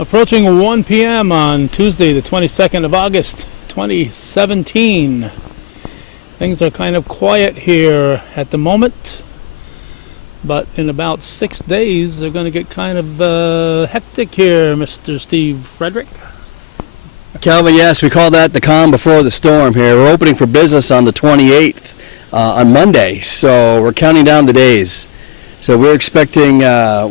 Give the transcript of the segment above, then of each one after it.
Approaching 1 p.m. on Tuesday, the 22nd of August, 2017. Things are kind of quiet here at the moment, but in about 6 days they're going to get kind of hectic here, Mr. Steve Frederick. Calvin, yes, we call that the calm before the storm here. We're opening for business on the 28th on Monday, so we're counting down the days. So we're expecting,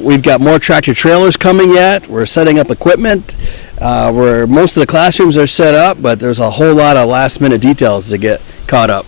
we've got more tractor trailers coming yet. We're setting up equipment. Where most of the classrooms are set up, but there's a whole lot of last minute details to get caught up.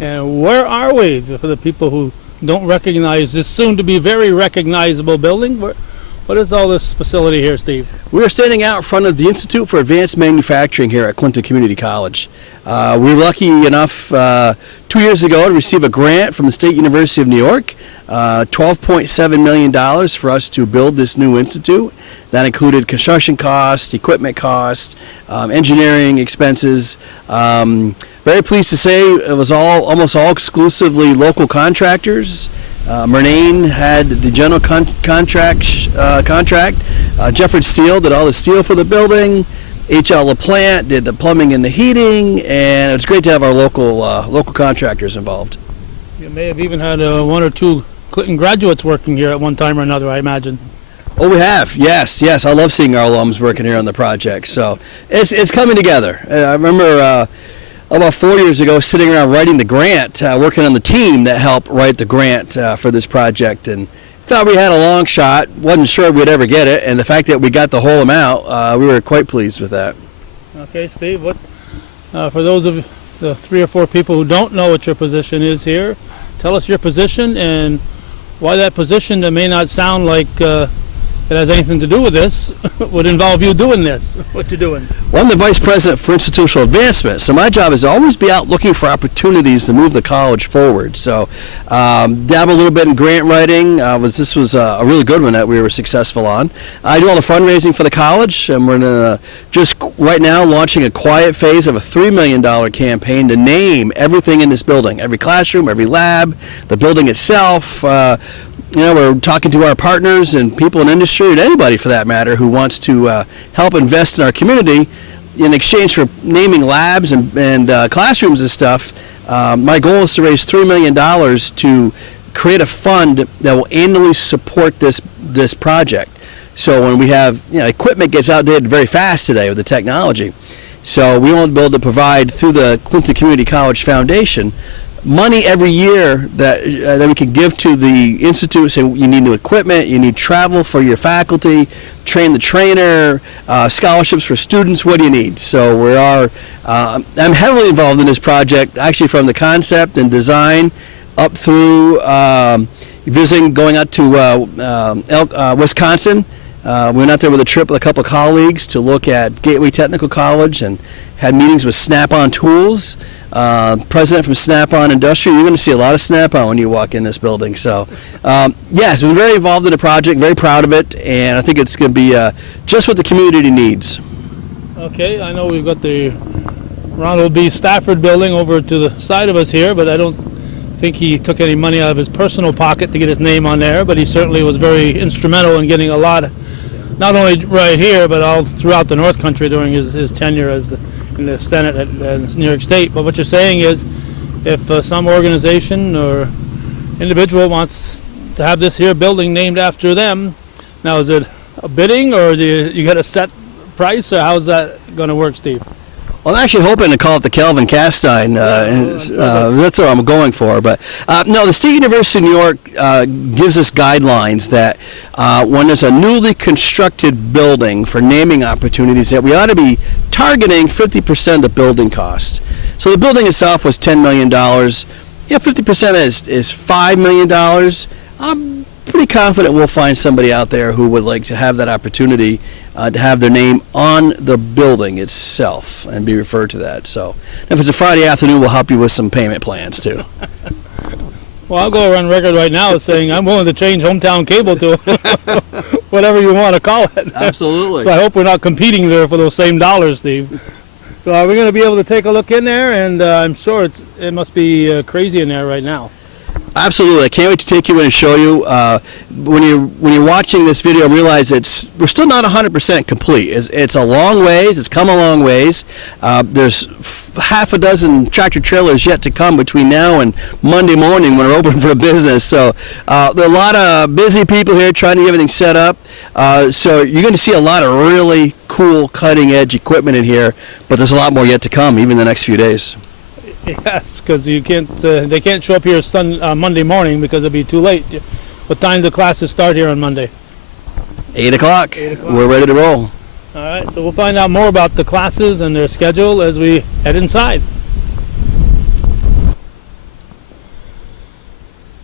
And where are we? For the people who don't recognize this soon to be very recognizable building, what is all this facility here, Steve? We're standing out in front of the Institute for Advanced Manufacturing here at Clinton Community College. We were lucky enough 2 years ago to receive a grant from the State University of New York, $12.7 million for us to build this new institute. That included construction costs, equipment costs, engineering expenses. Very pleased to say it was almost all exclusively local contractors. Murnane had the general contract. Jefford Steel did all the steel for the building. H.L. LaPlante did the plumbing and the heating, and it's great to have our local contractors involved. You may have even had one or two Clinton graduates working here at one time or another, I imagine. Oh, we have. Yes. I love seeing our alums working here on the project. So it's coming together. I remember about 4 years ago sitting around writing the grant, working on the team that helped write the grant for this project, and thought we had a long shot. Wasn't sure we'd ever get it, and the fact that we got the whole amount, we were quite pleased with that. Okay, Steve, what for those of the 3 or 4 people who don't know what your position is here, tell us your position and why that position that may not sound like it has anything to do with this would involve you doing this. What you doing? Well, I'm the Vice President for Institutional Advancement, so my job is to always be out looking for opportunities to move the college forward. So dabble a little bit in grant writing. This was a really good one that we were successful on. I do all the fundraising for the college, and we're just right now launching a quiet phase of a $3 million campaign to name everything in this building, every classroom, every lab, the building itself. We're talking to our partners and people in industry, and anybody for that matter, who wants to help invest in our community in exchange for naming labs and classrooms and stuff. My goal is to raise $3 million to create a fund that will annually support this project. So when we have, equipment gets outdated very fast today with the technology. So we want to be able to provide through the Clinton Community College Foundation money every year that we can give to the institute. So you need new equipment, you need travel for your faculty, train the trainer, scholarships for students. What do you need? So I'm heavily involved in this project, actually from the concept and design up through visiting, going out to Wisconsin. We went out there with a trip with a couple of colleagues to look at Gateway Technical College and had meetings with Snap-on Tools, president from Snap-on Industrial. You're going to see a lot of Snap-on when you walk in this building. So, yes, we're very involved in the project, very proud of it, and I think it's going to be just what the community needs. Okay, I know we've got the Ronald B. Stafford building over to the side of us here, but I don't think he took any money out of his personal pocket to get his name on there, but he certainly was very instrumental in getting a lot, not only right here, but all throughout the North Country during his tenure in the Senate at New York State. But what you're saying is, if some organization or individual wants to have this here building named after them, now is it a bidding, or do you get a set price, or how's that going to work, Steve? Well, I'm actually hoping to call it the Calvin Castine. That's what I'm going for. But no, the State University of New York gives us guidelines that when there's a newly constructed building for naming opportunities, that we ought to be targeting 50% of the building cost. So the building itself was $10 million. 50% is $5 million. I'm pretty confident we'll find somebody out there who would like to have that opportunity to have their name on the building itself and be referred to that. So if it's a Friday afternoon, we'll help you with some payment plans too. Well, I'll go on record right now as saying I'm willing to change hometown cable to whatever you want to call it. Absolutely. So I hope we're not competing there for those same dollars, Steve. So are we going to be able to take a look in there? And I'm sure it must be crazy in there right now. Absolutely, I can't wait to take you in and show you. When you're watching this video, realize we're still not 100% complete. It's a long ways. It's come a long ways. There's half a dozen tractor trailers yet to come between now and Monday morning when we're open for business. So there are a lot of busy people here trying to get everything set up. So you're going to see a lot of really cool, cutting-edge equipment in here. But there's a lot more yet to come, even in the next few days. Yes, because you can't. They can't show up here Monday morning because it'll be too late. What time do classes start here on Monday? 8 o'clock. We're ready to roll. All right, so we'll find out more about the classes and their schedule as we head inside.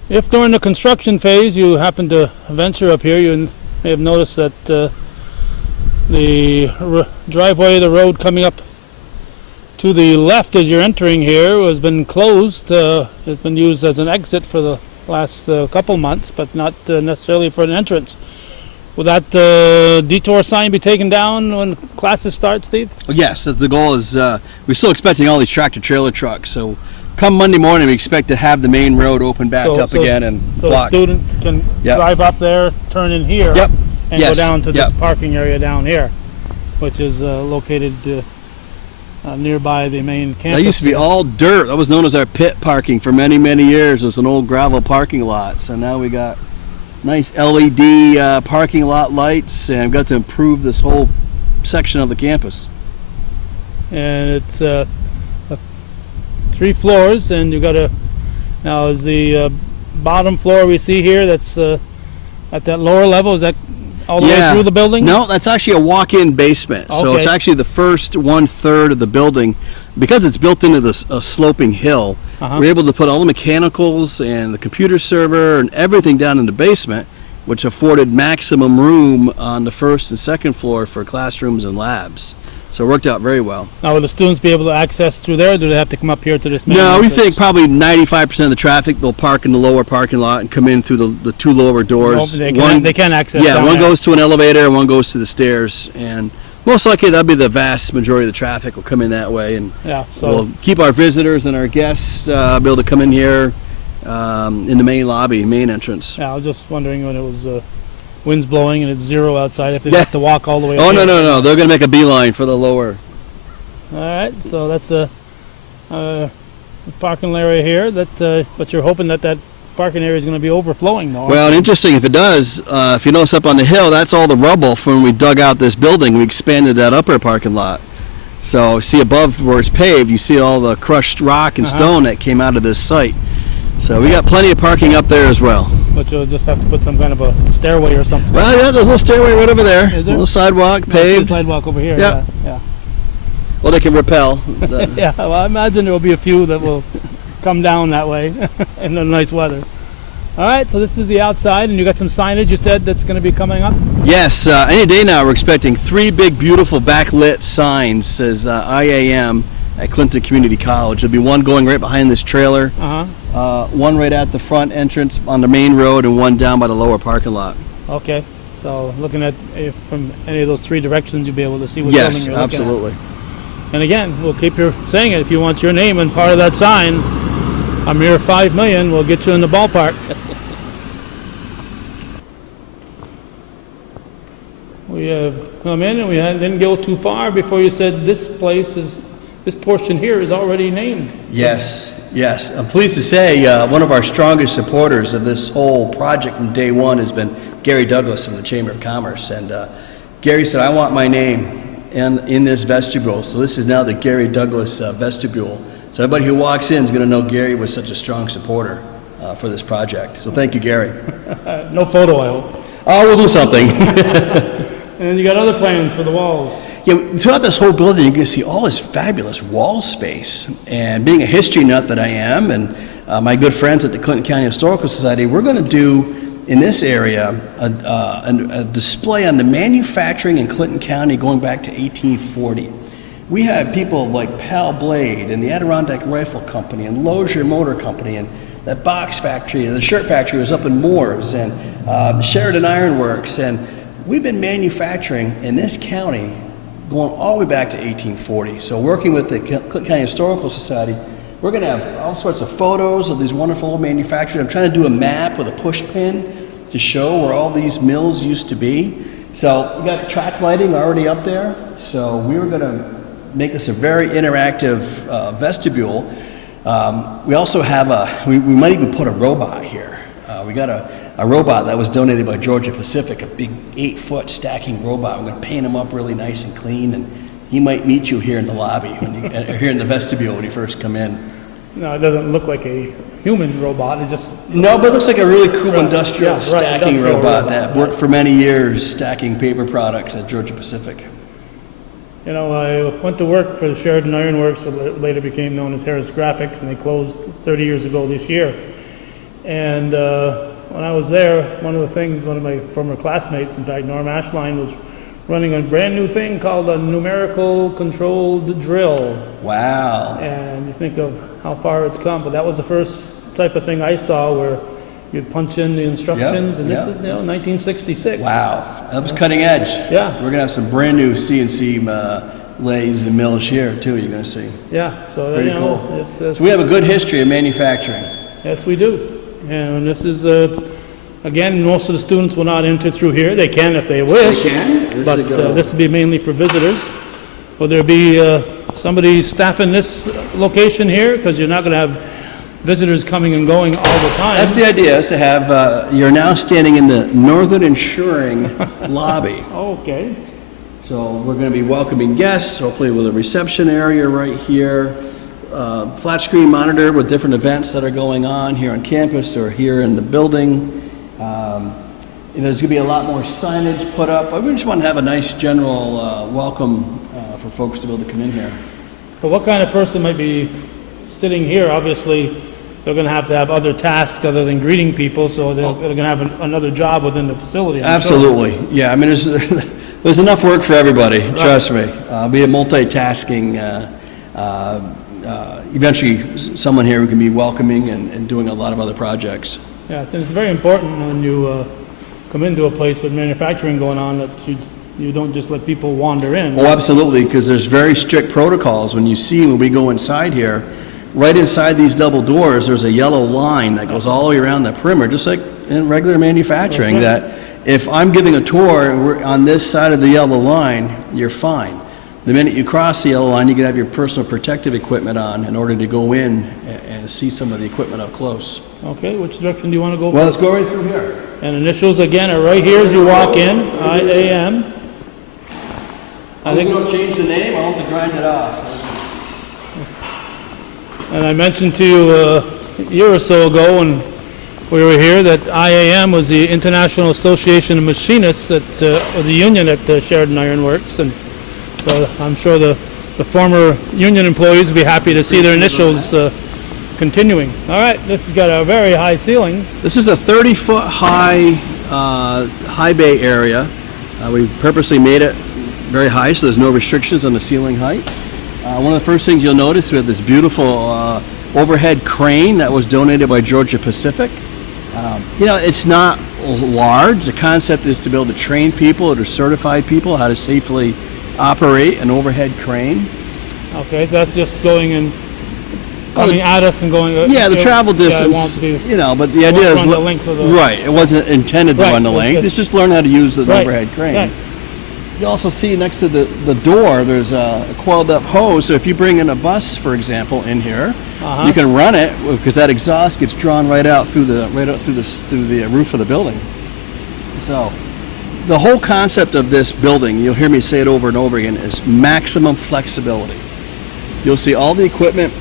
If during the construction phase you happen to venture up here, you may have noticed that the driveway, the road coming up to the left as you're entering here has been closed. It's been used as an exit for the last couple months, but not necessarily for an entrance. Will that detour sign be taken down when classes start, Steve? Yes, the goal is we're still expecting all these tractor trailer trucks. So come Monday morning, we expect to have the main road open back up again and blocked. So students can drive up there, turn in here, and go down to this parking area down here, which is located nearby the main campus. That used to be all dirt. That was known as our pit parking for many, many years. It was an old gravel parking lot. So now we got nice LED parking lot lights, and we've got to improve this whole section of the campus. And it's 3 floors, and you got to, now is the bottom floor we see here, that's at that lower level, is that all the way through the building? No, that's actually a walk-in basement. So it's actually the first 1/3 of the building. Because it's built into this sloping hill, we're able to put all the mechanicals and the computer server and everything down in the basement, which afforded maximum room on the first and second floor for classrooms and labs. So it worked out very well. Now, will the students be able to access through there, or do they have to come up here to this main No, we entrance? think probably 95% of the traffic, they'll park in the lower parking lot and come in through the 2 lower doors. They can access Yeah, down one there. goes to an elevator and one goes to the stairs. And most likely that'll be the vast majority of the traffic will come in that way. And so we'll keep our visitors and our guests be able to come in here in the main lobby, main entrance. Yeah, I was just wondering when it was wind's blowing and it's 0 outside, if they have to walk all the way Oh, up no, here. no. They're going to make a beeline for the lower. All right, so that's a parking area here. But you're hoping that parking area is going to be overflowing, though. Well, interesting. If it does, if you notice up on the hill, that's all the rubble from when we dug out this building. We expanded that upper parking lot. So see above where it's paved, you see all the crushed rock and stone that came out of this site. So we got plenty of parking up there as well. But you'll just have to put some kind of a stairway or something. Well, yeah, there's a little stairway right over there. Is there? A little sidewalk, paved. Sidewalk over here. Yep. Yeah. Well, they can rappel. Yeah, well, I imagine there will be a few that will come down that way in the nice weather. All right, so this is the outside, and you got some signage you said that's going to be coming up? Yes, any day now we're expecting 3 big, beautiful backlit signs, says IAM at Clinton Community College. There'll be one going right behind this trailer, one right at the front entrance on the main road, and one down by the lower parking lot. Okay, so looking at from any of those 3 directions, you'll be able to see what building you're looking at. Yes, absolutely. And again, we'll keep saying it. If you want your name and part of that sign, a mere $5 million will get you in the ballpark. We have come in and we didn't go too far before you said this portion here is already named. Yes. I'm pleased to say one of our strongest supporters of this whole project from day one has been Gary Douglas from the Chamber of Commerce. And Gary said, I want my name in this vestibule. So this is now the Gary Douglas vestibule. So everybody who walks in is going to know Gary was such a strong supporter for this project. So thank you, Gary. No photo, I hope. Oh, we'll do something. And you got other plans for the walls. Yeah, throughout this whole building, you're going to see all this fabulous wall space. And being a history nut that I am, and my good friends at the Clinton County Historical Society, we're going to do in this area a display on the manufacturing in Clinton County going back to 1840. We have people like Pal Blade and the Adirondack Rifle Company and Lozier Motor Company and that box factory, the shirt factory was up in Moores, and the Sheridan Iron Works, and we've been manufacturing in this county going all the way back to 1840. So working with the Clinton County Historical Society, We're going to have all sorts of photos of these wonderful old manufacturers. I'm trying to do a map with a push pin to show where all these mills used to be. So we got track lighting already up there. So we were going to make this a very interactive vestibule. We also have we might even put a robot here. We got a robot that was donated by Georgia Pacific, a big 8-foot stacking robot. We're going to paint him up really nice and clean, and he might meet you here in the lobby, here in the vestibule when you first come in. No, it doesn't look like a human robot. It just No, but it looks like a really cool industrial stacking industrial robot that worked for many years stacking paper products at Georgia Pacific. You know, I went to work for the Sheridan Iron Works, what later became known as Harris Graphics, and they closed 30 years ago this year. And when I was there, one of my former classmates, in fact, Norm Ashline, was running a brand new thing called a numerical controlled drill. Wow. And you think of how far it's come, but that was the first type of thing I saw where you'd punch in the instructions, and this is 1966. Wow, that was cutting edge. Yeah. We're gonna have some brand new CNC lathes and mills here too. You're gonna see. Yeah. So Pretty cool. So we have a good history of manufacturing. Yes, we do. And this is again, most of the students will not enter through here. They can if they wish. They can. But this will be mainly for visitors. Will there be somebody staffing this location here? Because you're not going to have visitors coming and going all the time. That's the idea, is to have, you're now standing in the Northern Insuring lobby. Okay. So we're going to be welcoming guests, hopefully with a reception area right here. Flat screen monitor with different events that are going on here on campus or here in the building. There's going to be a lot more signage put up. We just want to have a nice general welcome for folks to be able to come in here. But what kind of person might be sitting here? Obviously, they're going to have other tasks other than greeting people, so they're going to have another job within the facility. Absolutely. Sure. Yeah, I mean, there's enough work for everybody, trust me. Be a multitasking, eventually someone here who can be welcoming and doing a lot of other projects. Yeah, so it's very important when you come into a place with manufacturing going on that you don't just let people wander in. Oh, absolutely, because there's very strict protocols. When we go inside here, right inside these double doors, there's a yellow line that goes all the way around the perimeter, just like in regular manufacturing, Okay. that if I'm giving a tour and we're on this side of the yellow line, you're fine. The minute you cross the yellow line, you can have your personal protective equipment on in order to go in and see some of the equipment up close. Okay, which direction do you want to go? Well, let's go right through here. And initials again are right here as you walk in, IAM. I think we'll change the name, I'll have to grind it off. And I mentioned to you a year or so ago when we were here that IAM was the International Association of Machinists, or the union at Sheridan Iron Works, and so I'm sure the former union employees will be happy to see their initials continuing. All right, this has got a very high ceiling. This is a 30-foot high high bay area. We purposely made it very high so there's no restrictions on the ceiling height. One of the first things you'll notice, we have this beautiful overhead crane that was donated by Georgia Pacific. It's not large. The concept is to be able to train people or to certify people how to safely operate an overhead crane. Okay, that's just going and coming at us and going. Yeah, the travel distance. But the idea is the length of the, right. It wasn't intended to run the length. It's just learn how to use the overhead crane. Right. You also see next to the door, there's a coiled up hose. So if you bring in a bus, for example, in here, you can run it because that exhaust gets drawn right out through the roof of the building. So the whole concept of this building, you'll hear me say it over and over again, is maximum flexibility. You'll see all the equipment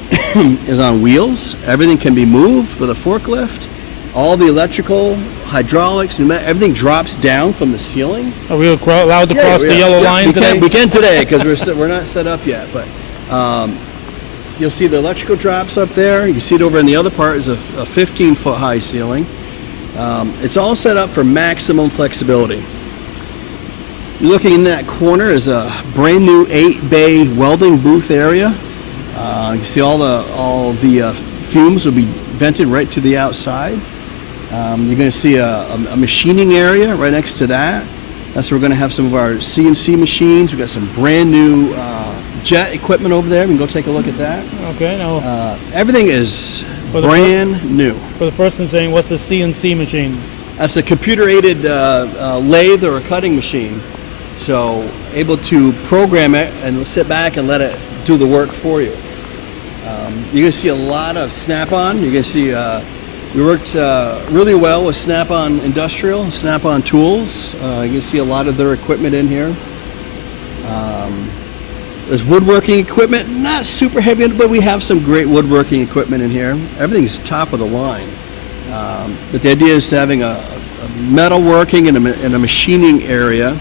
is on wheels. Everything can be moved with a forklift. All the electrical, hydraulics, everything drops down from the ceiling. Are we allowed to cross the yellow line today? We can today because we're not set up yet. But you'll see the electrical drops up there. You can see it over in the other part is a 15-foot high ceiling. It's all set up for maximum flexibility. You're looking in that corner is a brand new 8-bay welding booth area. You see all the fumes will be vented right to the outside. You're going to see a machining area right next to that. That's where we're going to have some of our CNC machines. We've got some brand new jet equipment over there. We can go take a look at that. Okay, now Everything is For the brand new. for the person saying, what's a CNC machine? That's a computer-aided lathe or a cutting machine. So able to program it and sit back and let it do the work for you. You're going to see a lot of Snap-on. You're going to see we worked really well with Snap-on Industrial, Snap-on Tools. You can see a lot of their equipment in here. There's woodworking equipment, not super heavy, but we have some great woodworking equipment in here. Everything's top of the line. But the idea is to having a metalworking and a machining area,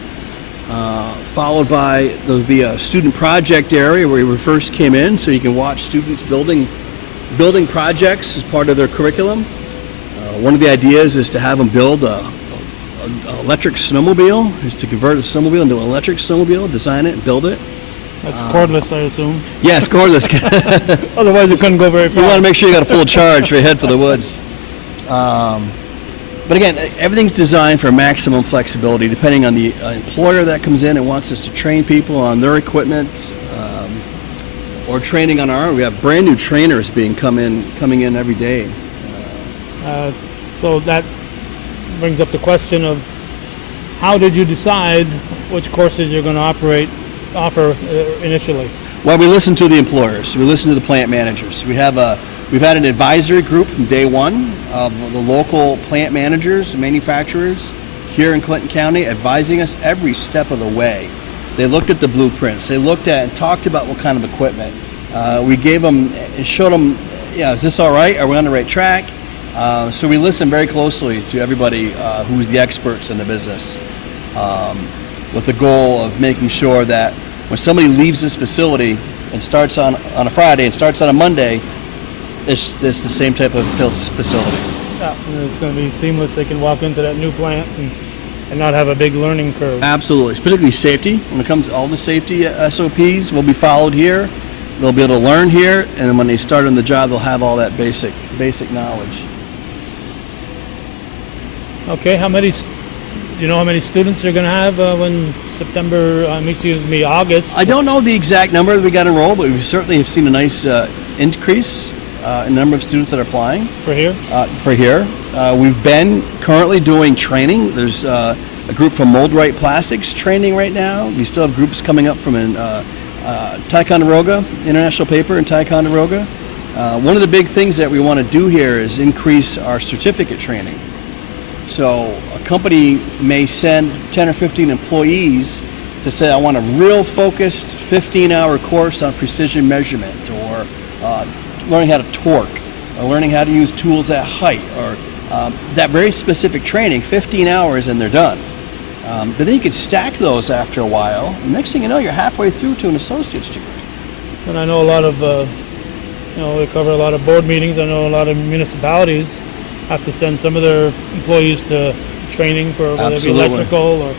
followed by there'll be a student project area where we first came in, so you can watch students building projects as part of their curriculum. One of the ideas is to have them build an electric snowmobile, is to convert a snowmobile into an electric snowmobile, design it and build it. That's cordless, I assume. Yes, cordless. Otherwise, you couldn't go very You far. want to make sure you got a full charge for your head for the woods. But again, everything's designed for maximum flexibility, depending on the employer that comes in and wants us to train people on their equipment, or training on our own. We have brand new trainers coming in every day. So that brings up the question of how did you decide which courses you're going to offer initially? Well, we listen to the employers. We listen to the plant managers. We've had an advisory group from day one of the local plant managers and manufacturers here in Clinton County advising us every step of the way. They looked at the blueprints. They looked at and talked about what kind of equipment. We gave them and showed them, is this all right? Are we on the right track? So we listen very closely to everybody who's the experts in the business, with the goal of making sure that when somebody leaves this facility and starts on a Friday and starts on a Monday, it's the same type of facility. Yeah, and it's going to be seamless. They can walk into that new plant and not have a big learning curve. Absolutely, particularly safety. When it comes to all the safety SOPs will be followed here. They'll be able to learn here, and then when they start on the job, they'll have all that basic knowledge. Okay, do you know how many students you're going to have when August? I don't know the exact number that we got enrolled, but we certainly have seen a nice increase in the number of students that are applying. For here? We've been currently doing training. There's a group from Mold Right Plastics training right now. We still have groups coming up from Ticonderoga, International Paper in Ticonderoga. One of the big things that we want to do here is increase our certificate training. So a company may send 10 or 15 employees to say, I want a real focused 15-hour course on precision measurement, or learning how to torque, or learning how to use tools at height, or that very specific training, 15 hours and they're done. But then you could stack those after a while. And next thing you know, you're halfway through to an associate's degree. And I know a lot of, we cover a lot of board meetings. I know a lot of municipalities have to send some of their employees to training for whether it be electrical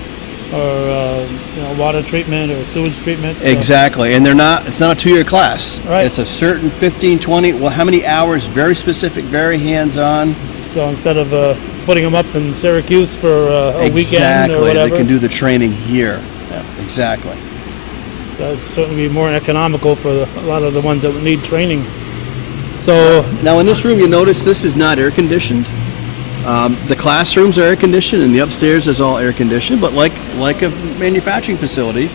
or water treatment or sewage treatment. Exactly, and it's not a 2-year class. Right. It's a certain 15, 20, how many hours, very specific, very hands-on. So instead of putting them up in Syracuse for a weekend or whatever. They can do the training here. Yeah. Exactly. That would certainly be more economical for a lot of the ones that would need training. So now in this room, you notice this is not air conditioned. The classrooms are air conditioned, and the upstairs is all air conditioned. But like a manufacturing facility,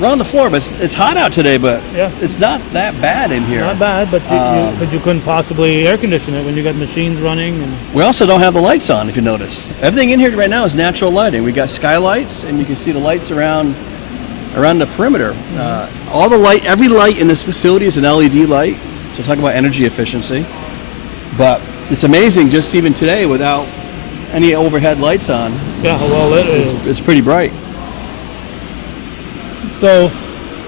we're on the floor. But it's hot out today. But yeah, it's not that bad in here. Not bad, but you couldn't possibly air condition it when you got machines running. And we also don't have the lights on. If you notice, everything in here right now is natural lighting. We got skylights, and you can see the lights around the perimeter. Mm-hmm. Every light in this facility is an LED light. So talk about energy efficiency, but it's amazing just even today without any overhead lights on. Yeah, how well lit it is. It's pretty bright. So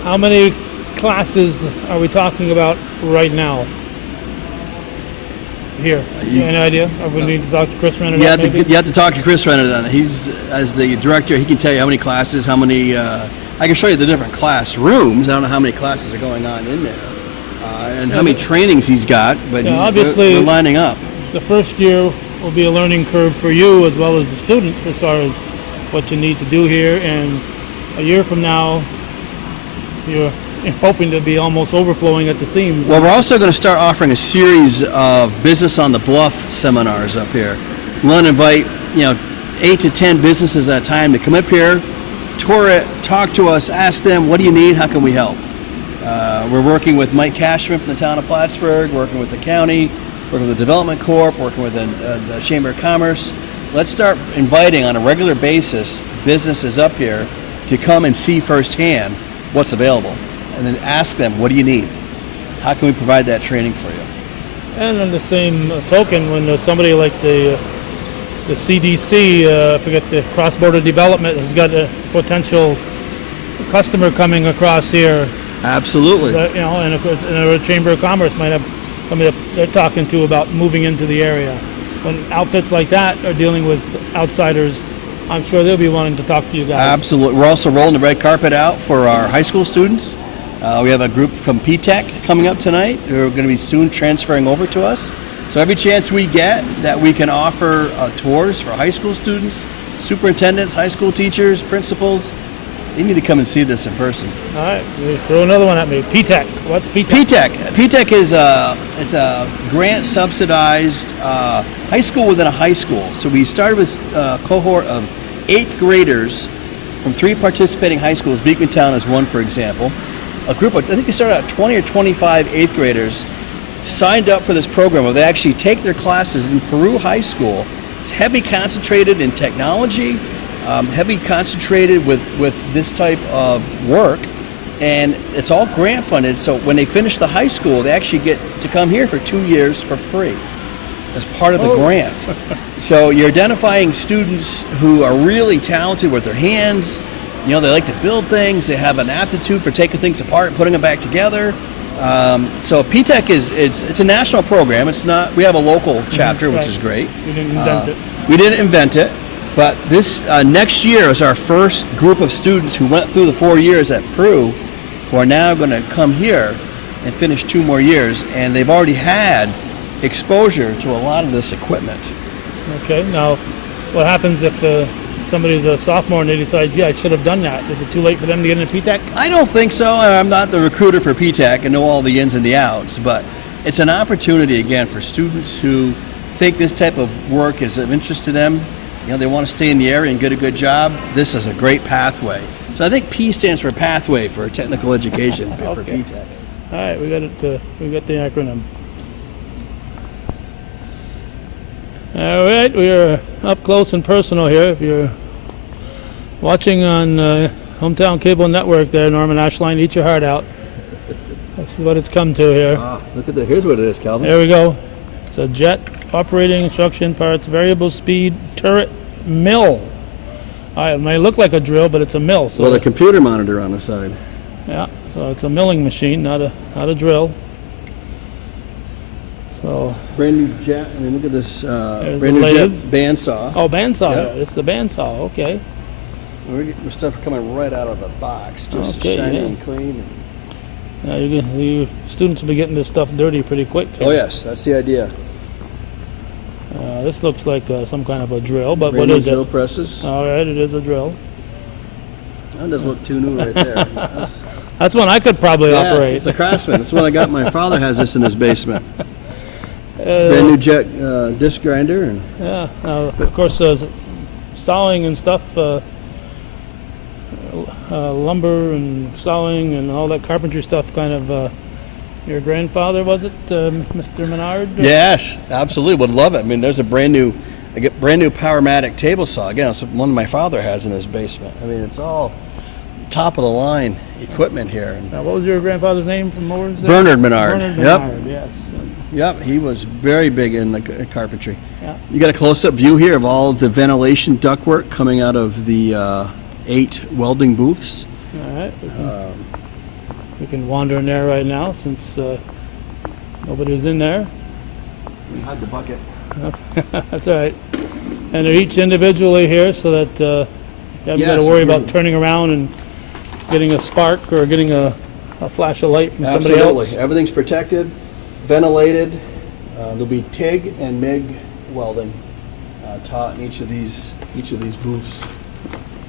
how many classes are we talking about right now? Here, any idea? Or we need to talk to Chris Renner? You have to talk to Chris Renner. He's, as the director, he can tell you how many classes, how many, I can show you the different classrooms. I don't know how many classes are going on in there. And how many trainings he's got, but obviously they're lining up. The first year will be a learning curve for you as well as the students as far as what you need to do here, and a year from now you're hoping to be almost overflowing at the seams. Well, we're also going to start offering a series of Business on the Bluff seminars up here. We want to invite, 8 to 10 businesses at a time to come up here, tour it, talk to us, ask them, what do you need, how can we help? We're working with Mike Cashman from the town of Plattsburgh, working with the county, working with the Development Corp, working with the Chamber of Commerce. Let's start inviting on a regular basis businesses up here to come and see firsthand what's available, and then ask them, what do you need? How can we provide that training for you? And on the same token, when somebody like the CDC, I forget, the cross-border development, has got a potential customer coming across here, Absolutely. and of course, the Chamber of Commerce might have somebody that they're talking to about moving into the area. When outfits like that are dealing with outsiders, I'm sure they'll be wanting to talk to you guys. Absolutely. We're also rolling the red carpet out for our high school students. We have a group from P-Tech coming up tonight who are going to be soon transferring over to us. So every chance we get that we can offer tours for high school students, superintendents, high school teachers, principals, they need to come and see this in person. All right, you throw another one at me. P-Tech. What's P-Tech? P-Tech. P-Tech is it's a grant-subsidized high school within a high school. So we started with a cohort of 8th graders from 3 participating high schools. Beekmantown is one, for example. A group of, I think they started out 20 or 25 8th graders signed up for this program where they actually take their classes in Peru High School. It's heavy concentrated in technology, heavy concentrated with this type of work, and it's all grant funded. So when they finish the high school, they actually get to come here for 2 years for free as part of the grant. So you're identifying students who are really talented with their hands. They like to build things. They have an aptitude for taking things apart and putting them back together. So P-Tech it's a national program. It's not. We have a local chapter, which is great. We didn't invent it. We didn't invent it, but this next year is our first group of students who went through the 4 years at Peru, who are now going to come here and finish 2 more years, and they've already had exposure to a lot of this equipment. Okay. Now, what happens if somebody's a sophomore and they decide, I should have done that? Is it too late for them to get into P-Tech? I don't think so. I'm not the recruiter for P-Tech and know all the ins and the outs, but it's an opportunity, again, for students who think this type of work is of interest to them. They want to stay in the area and get a good job. This is a great pathway. So I think P stands for pathway for technical education for Okay. P-Tech. All right, we got it. We got the acronym. All right, we are up close and personal here. If you're watching on Hometown Cable Network there, Norman Ashline, eat your heart out. That's what it's come to here. Look at that. Here's what it is, Calvin. There we go. It's a jet operating instruction parts, variable speed turret mill. It may look like a drill, but it's a mill. So Well, the computer monitor on the side. yeah, so it's a milling machine, not a drill. So Brand new jet. I mean, look at this There's brand a new jet lathe. bandsaw. bandsaw. Yeah. It's the bandsaw. Okay. We're getting stuff coming right out of the box, just Okay, shiny yeah. and clean. Now you students will be getting this stuff dirty pretty quick. Oh yes, that's the idea. This looks like some kind of a drill, but Brand what new is drill it? presses. All right, it is a drill. That doesn't look too new right there. That's one I could probably Yes, operate. it's a Craftsman. It's one I got. My father has this in his basement. Brand new jet disc grinder. And Yeah, of course, sawing and stuff, lumber and sawing and all that carpentry stuff. Kind of. Your grandfather, was it, Mr. Menard? yes, absolutely. Would love it. I mean, there's a brand new Powermatic table saw. Again, it's one my father has in his basement. I mean, it's all top of the line equipment here. And Now, what was your grandfather's name from Owens? Bernard Menard. Bernard Yep. Menard, yes. Yep, he was very big in the carpentry. Yeah. You got a close-up view here of all of the ventilation ductwork coming out of the 8 welding booths. All right. We can wander in there right now since nobody's in there. Hide the bucket. That's all right. And they're each individually here so that you haven't got to Yes, worry agreed. about turning around and getting a spark or getting a flash of light from somebody Absolutely. else. Everything's protected, ventilated. There'll be TIG and MIG welding taught in each of these booths.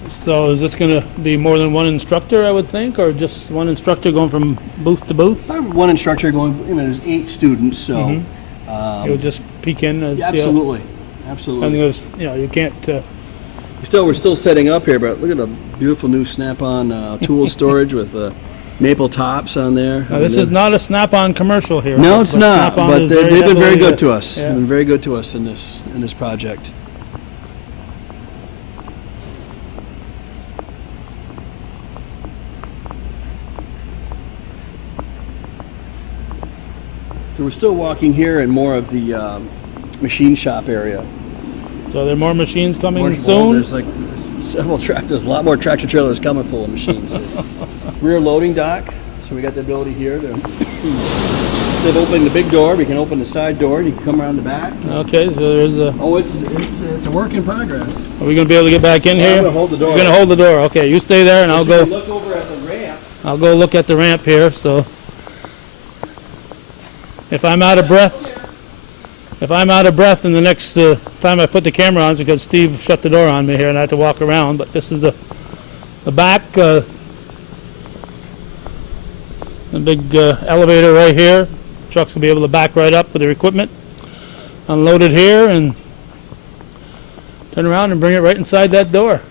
So is this going to be more than one instructor, I would think, or just one instructor going from booth to booth? I have one instructor going, there's 8 students, so. You'll just peek in as Yeah, absolutely, absolutely. I think there's, you can't. We're still setting up here, but look at the beautiful new Snap-on tool storage with maple tops on there. Now, this is not a Snap-on commercial here. No, it's not. Snap-on But is they've been very heavily, good to us. yeah. They've been very good to us in this project. So we're still walking here in more of the machine shop area. So there are more machines coming Well, soon. there's like several tractors, a lot more tractor trailers coming full of machines. Rear loading dock, so we got the ability here to, instead of opening the big door, we can open the side door and you can come around the back. Okay, so there's a. Oh, it's a work in progress. Are we going to be able to get back in here? I'm gonna hold the door. You're going to hold the door. Okay, you stay there, and I'll You can go. look over at the ramp. I'll go look at the ramp here. So if I'm out of breath. If I'm out of breath in the next time I put the camera on, it's because Steve shut the door on me here and I have to walk around. But this is the back, the big elevator right here. Trucks will be able to back right up with their equipment. Unload it here and turn around and bring it right inside that door.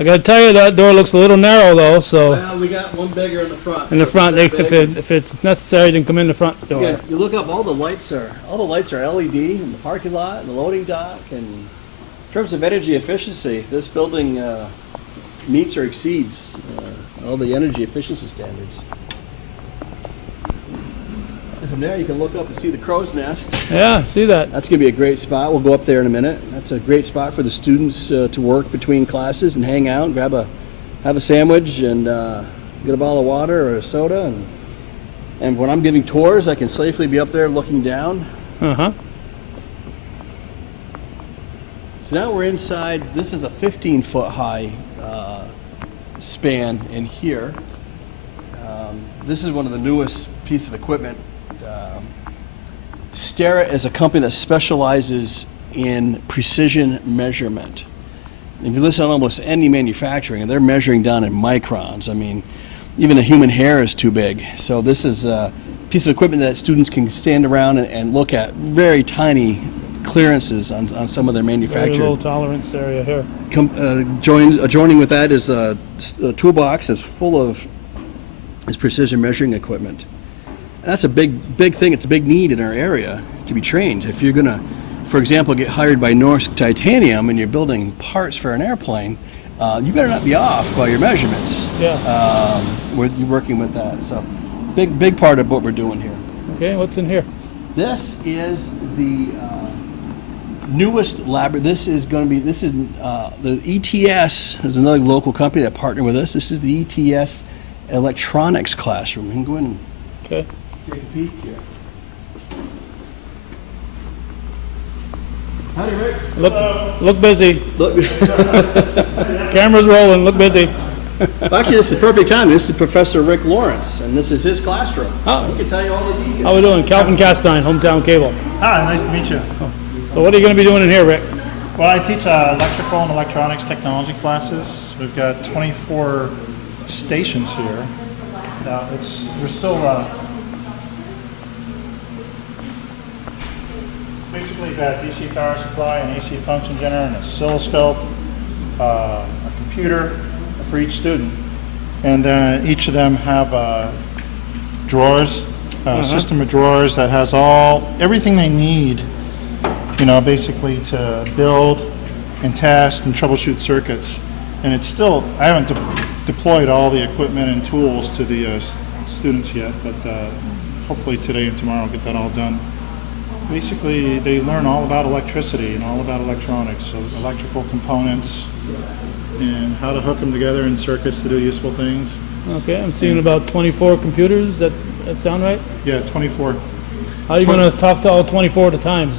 I gotta tell you, that door looks a little narrow though, so. Well, we got one bigger in the front. In the so front, it's that big. if it's necessary, then come in the front door. Yeah, you look up, all the lights are LED in the parking lot and the loading dock. And in terms of energy efficiency, this building meets or exceeds all the energy efficiency standards. And from there, you can look up and see the crow's nest. Yeah, see that. That's going to be a great spot. We'll go up there in a minute. That's a great spot for the students to work between classes and hang out, have a sandwich, and get a bottle of water or a soda. And when I'm giving tours, I can safely be up there looking down. Uh-huh. So now we're inside. This is a 15-foot high span in here. This is one of the newest piece of equipment. Stera is a company that specializes in precision measurement. If you listen to almost any manufacturing, they're measuring down in microns. I mean, even a human hair is too big. So this is a piece of equipment that students can stand around and look at very tiny clearances on some of their Very manufactured. low tolerance area here. Adjoining with that is a toolbox that's full of this precision measuring equipment. And that's a big thing. It's a big need in our area to be trained. If you're going to, for example, get hired by Norsk Titanium and you're building parts for an airplane, you better not be off by your measurements. Yeah. We're working with that. So big part of what we're doing here. Okay, what's in here? This is the newest lab. This is the ETS is another local company that partnered with us. This is the ETS electronics classroom. You can go in and Okay. take a peek here. Howdy, Rick. Look busy. Look. Camera's rolling. Look busy. Actually, this is perfect time. This is Professor Rick Lawrence, and this is his classroom. Oh. He can tell you all the details. How we doing? Calvin Castine, Hometown Cable. Hi, nice to meet you. So what are you going to be doing in here, Rick? Well, I teach electrical and electronics technology classes. We've got 24 stations here. We're still basically got DC power supply, an AC function generator, an oscilloscope, a computer for each student, and then each of them have drawers, a system of drawers that has everything they need. Basically to build and test and troubleshoot circuits. And it's still, I haven't deployed all the equipment and tools to the students yet, but hopefully today and tomorrow I'll get that all done. Basically, they learn all about electricity and all about electronics, so electrical components and how to hook them together in circuits to do useful things. Okay, I'm seeing about 24 computers. That sound right? Yeah, 24. How are you going to talk to all 24 at a time?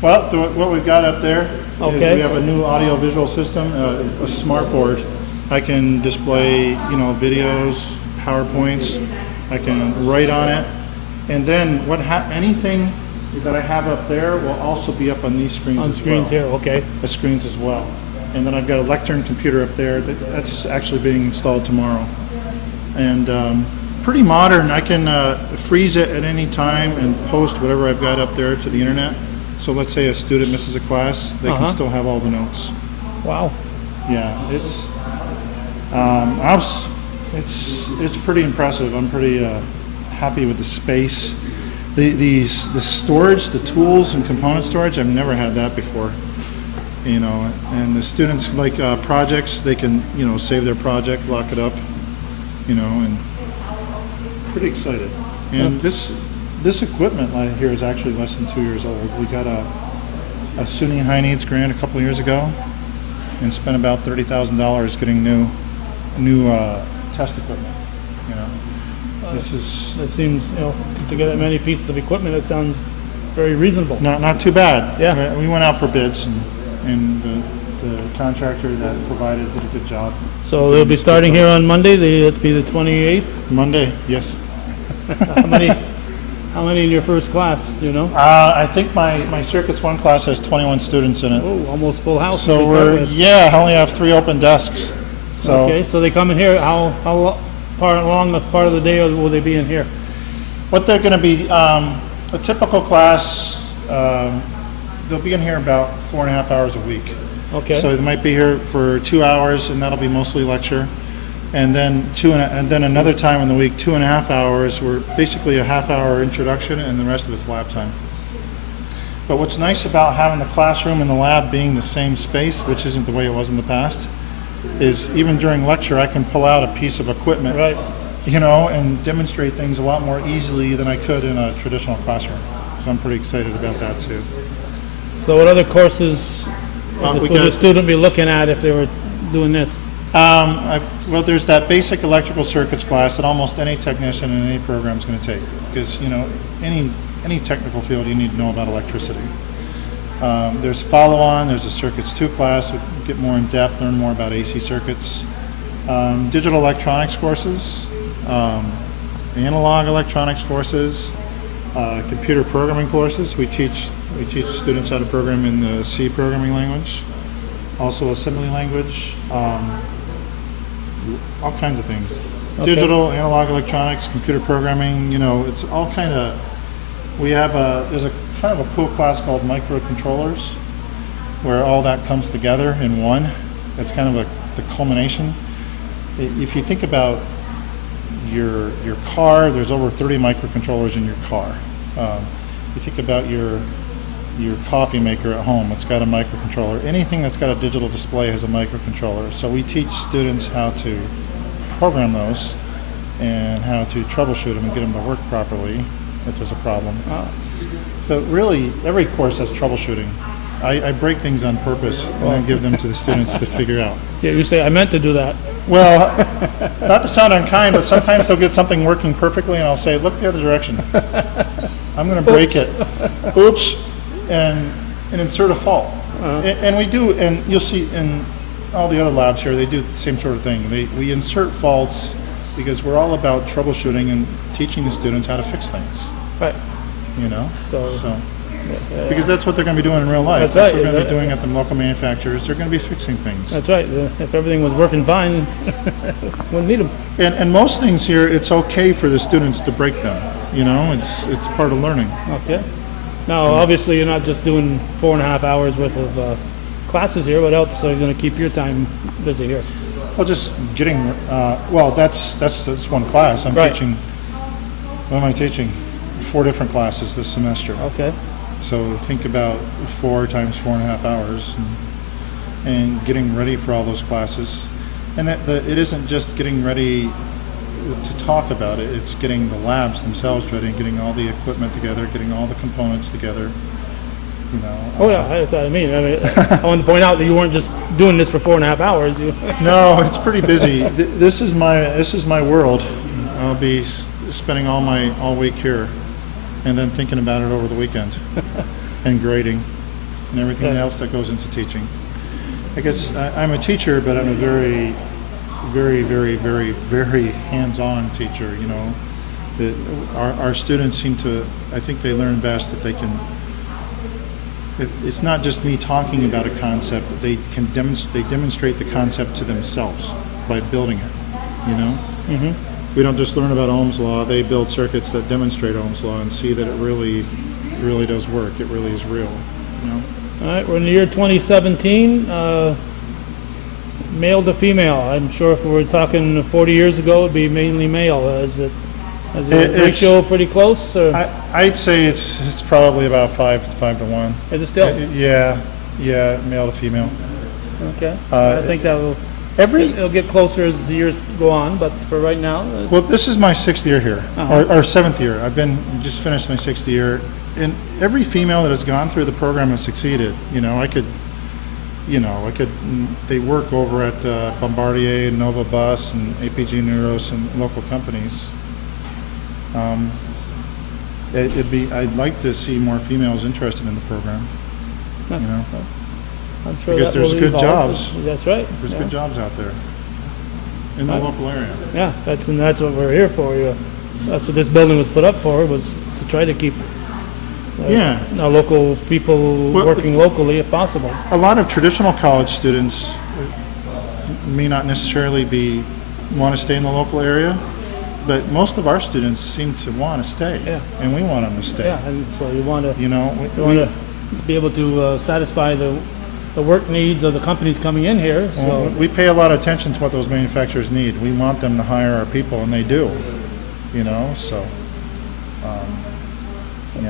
Well, what we've got up there is Okay. we have a new audio-visual system, a smart board. I can display, videos, PowerPoints. I can write on it, and then anything that I have up there will also be up on these screens On as screens well. here, okay. The screens as well. And then I've got a lectern computer up there that's actually being installed tomorrow. And pretty modern. I can freeze it at any time and post whatever I've got up there to the internet. So let's say a student misses a class, they can still have all the notes. Wow. Yeah, it's pretty impressive. I'm pretty happy with the space. The storage, the tools and component storage, I've never had that before. You know, and the students like projects, they can, you know, save their project, lock it up, you know, and pretty excited. And this equipment right here is actually less than 2 years old. We got a SUNY high needs grant a couple of years ago and spent about $30,000 getting new test equipment. You know, That seems, you know, to get that many pieces of equipment, it sounds very reasonable. not too bad. Yeah. We went out for bids and the contractor that provided did a good job. So they'll be starting here on Monday, it'll be the 28th. Monday, yes. How many in your first class, do you know? I think my Circuits 1 class has 21 students in it. Oh, almost full house. So I only have 3 open desks. So Okay, so they come in here, how far along the part of the day will they be in here? what they're going to be, a typical class, they'll be in here about 4.5 hours a week. Okay. So they might be here for 2 hours, and that'll be mostly lecture. And then another time in the week, 2.5 hours, were basically a half-hour introduction, and the rest of it's lab time. But what's nice about having the classroom and the lab being the same space, which isn't the way it was in the past, is even during lecture, I can pull out a piece of equipment, Right. you know, and demonstrate things a lot more easily than I could in a traditional classroom. So I'm pretty excited about that too. So what other courses we would a got- student be looking at if they were doing this? Well, there's that basic electrical circuits class that almost any technician in any program is going to take, because you know any technical field you need to know about electricity. There's follow-on. There's a Circuits 2 class. We get more in depth, learn more about AC circuits. Digital electronics courses, analog electronics courses, computer programming courses. We teach students how to program in the C programming language, also assembly language. All kinds of things. Okay. Digital, analog electronics, computer programming, you know, it's all kind of, there's a kind of a cool class called microcontrollers where all that comes together in one. It's kind of the culmination. If you think about your car, there's over 30 microcontrollers in your car. You think about your coffee maker at home, it's got a microcontroller. Anything that's got a digital display has a microcontroller. So we teach students how to program those and how to troubleshoot them and get them to work properly if there's a problem. So really, every course has troubleshooting. I break things on purpose and then give them to the students to figure out. Yeah, you say, I meant to do that. Well, not to sound unkind, but sometimes they'll get something working perfectly and I'll say, look the other direction. I'm going to break it. Oops. And insert a fault. And we do, and you'll see in all the other labs here, they do the same sort of thing. We insert faults because we're all about troubleshooting and teaching the students how to fix things, Right. you know? So- because that's what they're going to be doing in real life. That's That's right, what they're going to yeah. be doing at the local manufacturers. They're going to be fixing things. That's right. If everything was working fine, wouldn't need them. And most things here, it's okay for the students to break them. You know, it's part of learning. Okay. Now, obviously, you're not just doing 4.5 hours worth of classes here. What else are you going to keep your time busy here? Well, just getting, that's one class. I'm Right. teaching, what am I teaching? 4 different classes this semester. Okay. So think about 4 times 4.5 hours and getting ready for all those classes. And it isn't just getting ready to talk about it, it's getting the labs themselves ready, getting all the equipment together, getting all the components together, you know. Oh yeah, that's what I mean. I wanted to point out that you weren't just doing this for 4.5 hours. No, it's pretty busy. This is my world. I'll be spending all week here, and then thinking about it over the weekend, and grading, and everything Yeah. else that goes into teaching. I guess I'm a teacher, but I'm a very, very, very, very, very hands-on teacher. You know, Our students seem to, I think they learn best if they can, it's not just me talking about a concept, they demonstrate the concept to themselves by building it, you know? Mm-hmm. We don't just learn about Ohm's law, they build circuits that demonstrate Ohm's law and see that it really does work, it really is real, you know? All right, we're in the year 2017, male to female. I'm sure if we were talking 40 years ago, it'd be mainly male. Is the ratio pretty close? Or? I'd say it's probably about 5 to 1. Is it still? Yeah, male to female. Okay. I think it'll get closer as the years go on, but for right now. Well, this is my 6th year here, Uh-huh. or 7th year. Just finished my 6th year, and every female that has gone through the program has succeeded. They work over at Bombardier, Nova Bus, and APG Neuros, and local companies. I'd like to see more females interested in the program. You know, I'm sure because that there's will good evolve. jobs. That's right. There's good jobs out there in the Right. local area. Yeah, that's what we're here for. That's what this building was put up for, was to try to keep our local people working locally if possible. A lot of traditional college students may not necessarily want to stay in the local area, but most of our students seem to want to stay, and we want them to stay. Yeah, and so you want to You know, be able to satisfy the work needs of the companies coming in here. So we pay a lot of attention to what those manufacturers need. We want them to hire our people, and they do. You know, so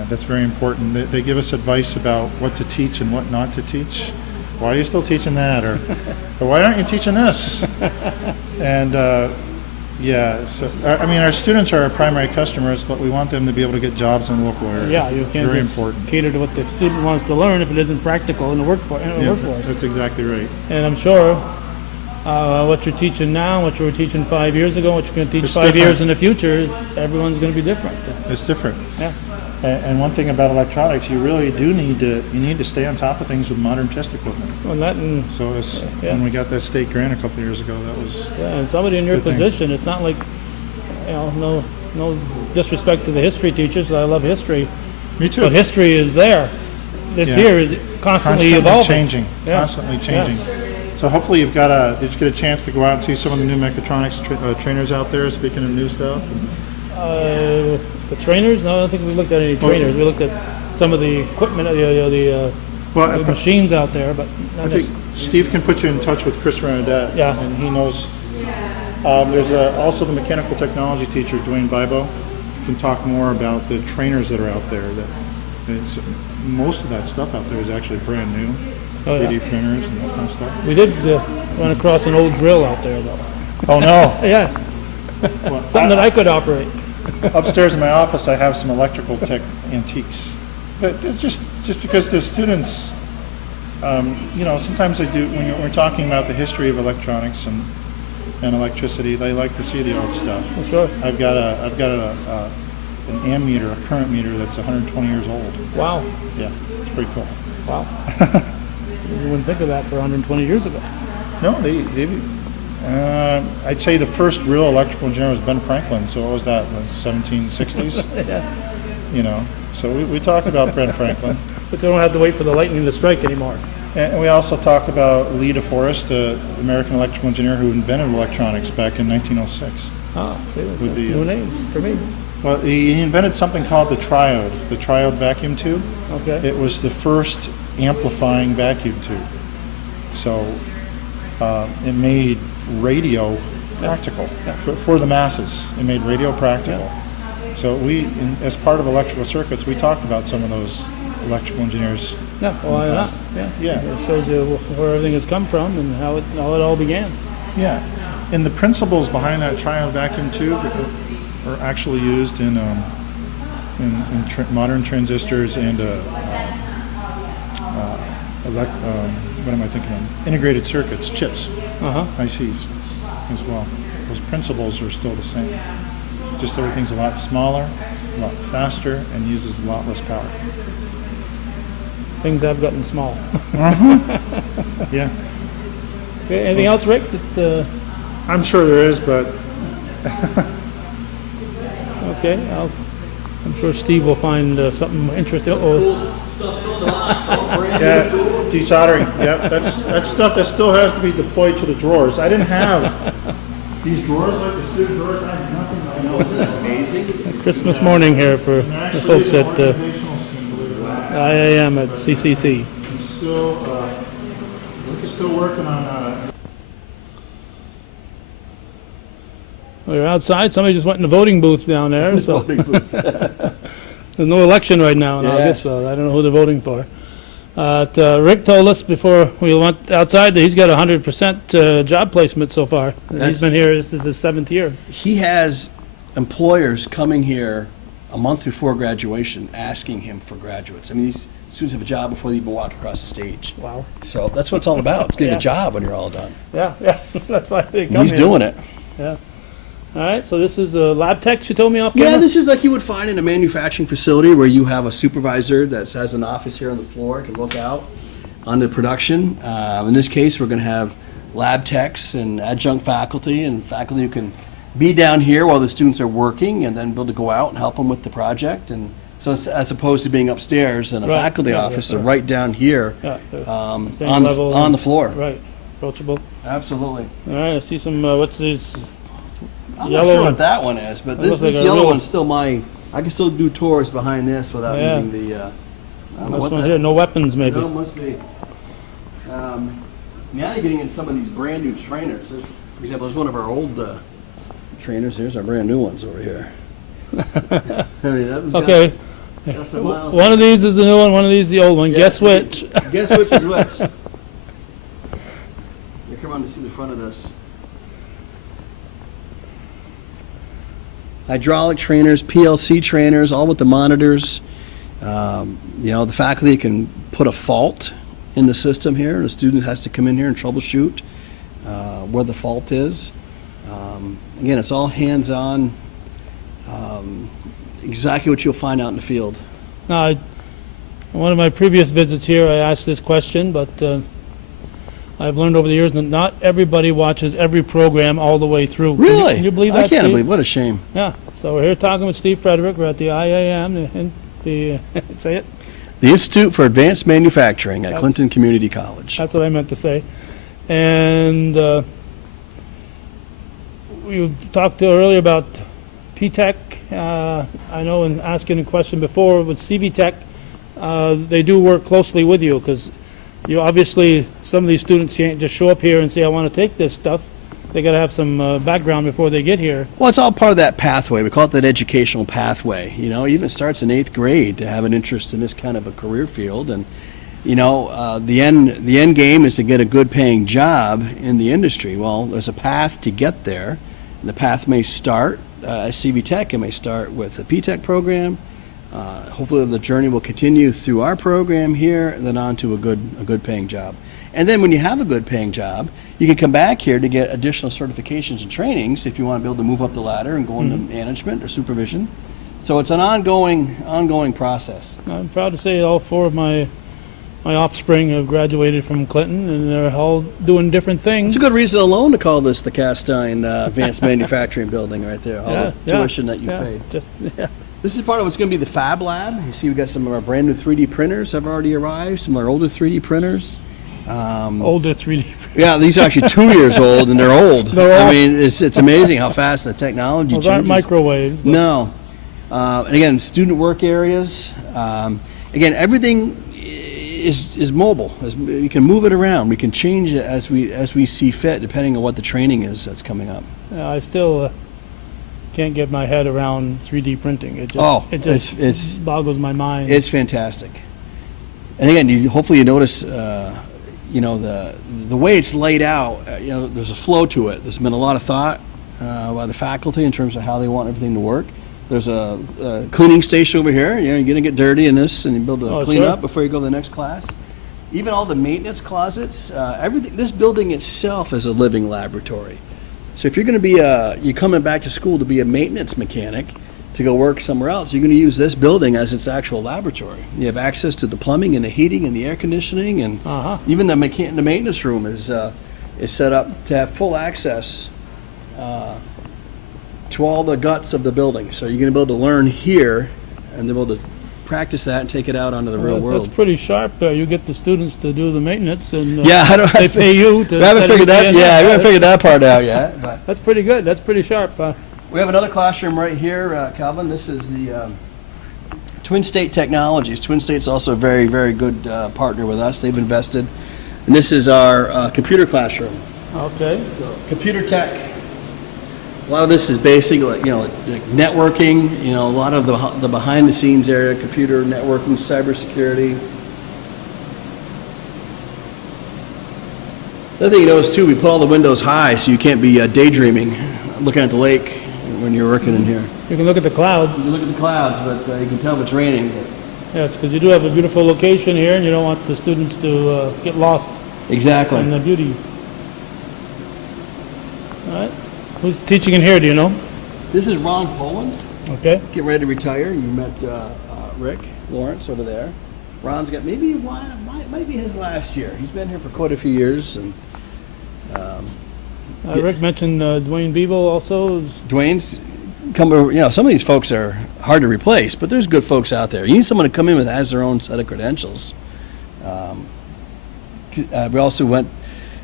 that's very important. They give us advice about what to teach and what not to teach. Why are you still teaching that, or why aren't you teaching this? And so I mean, our students are our primary customers, but we want them to be able to get jobs in the local area. Yeah, you can't very just important. cater to what the student wants to learn if it isn't practical in the workforce. That's exactly right. And I'm sure what you're teaching now, what you were teaching 5 years ago, what you're going to teach It's 5 years different. in the future, everyone's going to be different. It's different. Yeah. And one thing about electronics, you really do need to stay on top of things with modern test equipment. Well, that and So when we got that state grant a couple of years ago, that was and somebody in your good thing. position, it's not like, no disrespect to the history teachers. I love history, me too. but history is there. This here is constantly evolving. changing, Yeah. constantly changing. So hopefully did you get a chance to go out and see some of the new mechatronics trainers out there, speaking of new stuff? The trainers? No, I don't think we looked at any trainers. We looked at some of the equipment, the machines out there, but not I think Steve can put you in touch with Chris Renadette. Yeah. And he knows. There's also the mechanical technology teacher, Dwayne Bibo, can talk more about the trainers that are out there. Most of that stuff out there is actually brand new. 3D printers and that kind of stuff. We did run across an old drill out there, though. Oh no! Yes, Well, something that I could operate. Upstairs in my office, I have some electrical tech antiques. They're just because the students, sometimes they do, when we're talking about the history of electronics and electricity, they like to see the old stuff. Well, sure. I've got an ammeter, a current meter that's 120 years old. Wow. Yeah, it's pretty cool. Wow. You wouldn't think of that for 120 years ago. No, I'd say the first real electrical engineer was Ben Franklin. So what was that, the 1760s? Yeah. So we talk about Ben Franklin. But they don't have to wait for the lightning to strike anymore. And we also talk about Lee DeForest, an American electrical engineer who invented electronics back in 1906. Ah, see, that's With a the, new name for me. Well, he invented something called the triode vacuum tube. Okay. It was the first amplifying vacuum tube. So it made radio practical for the masses. It made radio practical. Yeah. So as part of electrical circuits, we talked about some of those electrical engineers. Yeah, why not? Yeah. It shows you where everything has come from and how it all began. Yeah, and the principles behind that triode vacuum tube are actually used in modern transistors and what am I thinking of? Integrated circuits, chips, ICs as well. Those principles are still the same. Just everything's a lot smaller, a lot faster, and uses a lot less power. Things have gotten small. Yeah. Okay, anything else, Rick? I'm sure there is, but Okay, I'm sure Steve will find something interesting. Yeah, desoldering. Yep, that's stuff that still has to be deployed to the drawers. I didn't have these drawers like the student drawers. I have nothing. I know, isn't that amazing? Christmas morning here for the Actually, folks it's an at organizational scheme, believe it or not. IAM at CCC. I'm still working on. We're outside. Somebody just went in the voting booth down there. So there's no election right now in August, so I don't know who they're voting for. Rick told us before we went outside that he's got 100% job placement so far. He's been here. This is his 7th year. He has employers coming here a month before graduation asking him for graduates. I mean, these students have a job before they even walk across the stage. Wow. So that's what it's all about. It's getting Yeah. a job when you're all done. Yeah. That's why they come He's here. doing it. Yeah. All right. So this is a lab tech. You told me off Yeah, camera. this is like you would find in a manufacturing facility where you have a supervisor that has an office here on the floor, can look out on the production. In this case, we're going to have lab techs and adjunct faculty who can be down here while the students are working and then be able to go out and help them with the project. And so it's, as opposed to being upstairs in a Right. faculty Yeah, office, yeah, they're right down here Yeah. Same on level. the floor. Right. Approachable. Absolutely. All right. I see some. What's these? I'm Yellow not sure one. what that one is, but That this looks like a yellow real- one's still I can still do tours behind this without Yeah. needing the, I don't know This what one that here. No weapons, maybe. No, must be. Now you're getting into some of these brand new trainers. For example, there's one of our old trainers. Here's our brand new ones over here. I mean, that was Okay. got some miles. One of these is the new one. One of these is the old one. Yeah, Guess we which? Guess which is which? You come on to see the front of this. Hydraulic trainers, PLC trainers, all with the monitors. The faculty can put a fault in the system here. The student has to come in here and troubleshoot where the fault is. Again, it's all hands-on, exactly what you'll find out in the field. Now, one of my previous visits here, I asked this question, but I've learned over the years that not everybody watches every program all the way through. Really? Can you believe that, I can't Steve? believe. What a shame. Yeah. So we're here talking with Steve Frederick. We're at the IAM, say it. The Institute for Advanced Manufacturing at Yep. Clinton Community College. That's what I meant to say. And we talked earlier about P-Tech. I know in asking a question before with CV Tech, they do work closely with you because you obviously, some of these students can't just show up here and say, I want to take this stuff. They got to have some background before they get here. Well, it's all part of that pathway. We call it that educational pathway. Even starts in 8th grade to have an interest in this kind of a career field. And, the end game is to get a good paying job in the industry. Well, there's a path to get there. And the path may start at CV Tech. It may start with a P-Tech program. Hopefully the journey will continue through our program here and then on to a good paying job. And then when you have a good paying job, you can come back here to get additional certifications and trainings if you want to be able to move up the ladder and go into management or supervision. So it's an ongoing process. I'm proud to say all 4 of my offspring have graduated from Clinton, and they're all doing different things. It's a good reason alone to call this the Cast Iron Advanced Manufacturing Building right there, all the tuition that you paid. This is part of what's going to be the Fab Lab. You see we've got some of our brand new 3D printers have already arrived, some of our older 3D printers. Older 3D. Yeah, these are actually 2 years old, and they're old. They're I old. mean, it's amazing how fast the technology Those changes. aren't microwaves. but- No. And again, student work areas. Again, everything is mobile. We can move it around. We can change it as we see fit, depending on what the training is that's coming up. I still can't get my head around 3D printing. It just it's boggles my mind. It's fantastic. And again, hopefully you notice, the way it's laid out. There's a flow to it. There's been a lot of thought by the faculty in terms of how they want everything to work. There's a cleaning station over here. You're going to get dirty in this, and you be able to clean sure. up before you go to the next class. Even all the maintenance closets, everything. This building itself is a living laboratory. So if you're going to be you're coming back to school to be a maintenance mechanic to go work somewhere else, you're going to use this building as its actual laboratory. You have access to the plumbing and the heating and the air conditioning, and even the maintenance room is set up to have full access to all the guts of the building. So you're going to be able to learn here and be able to practice that and take it out onto the real world. That's pretty sharp there. You get the students to do the maintenance and Yeah, I don't. they pay you to. We haven't set figured it that. in. Yeah, we haven't figured that part out yet. But That's pretty good. That's pretty sharp. we have another classroom right here, Calvin. This is the Twin State Technologies. Twin State's also a very, very good partner with us. They've invested, and this is our computer classroom. Okay. So computer tech. A lot of this is basic, like, like networking. A lot of the behind-the-scenes area, computer networking, cybersecurity. The other thing you notice too, we put all the windows high so you can't be daydreaming, looking at the lake when you're working in here. You can look at the clouds. You can look at the clouds, but you can tell if it's raining. Yes, because you do have a beautiful location here, and you don't want the students to get lost Exactly. in the beauty. All right. Who's teaching in here? Do you know? This is Ron Poland, Okay. getting ready to retire. You met Rick Lawrence over there. Ron's got might be his last year. He's been here for quite a few years, and Rick mentioned Dwayne Beeble also. Dwayne's come. Some of these folks are hard to replace, but there's good folks out there. You need someone to come in with has their own set of credentials. We also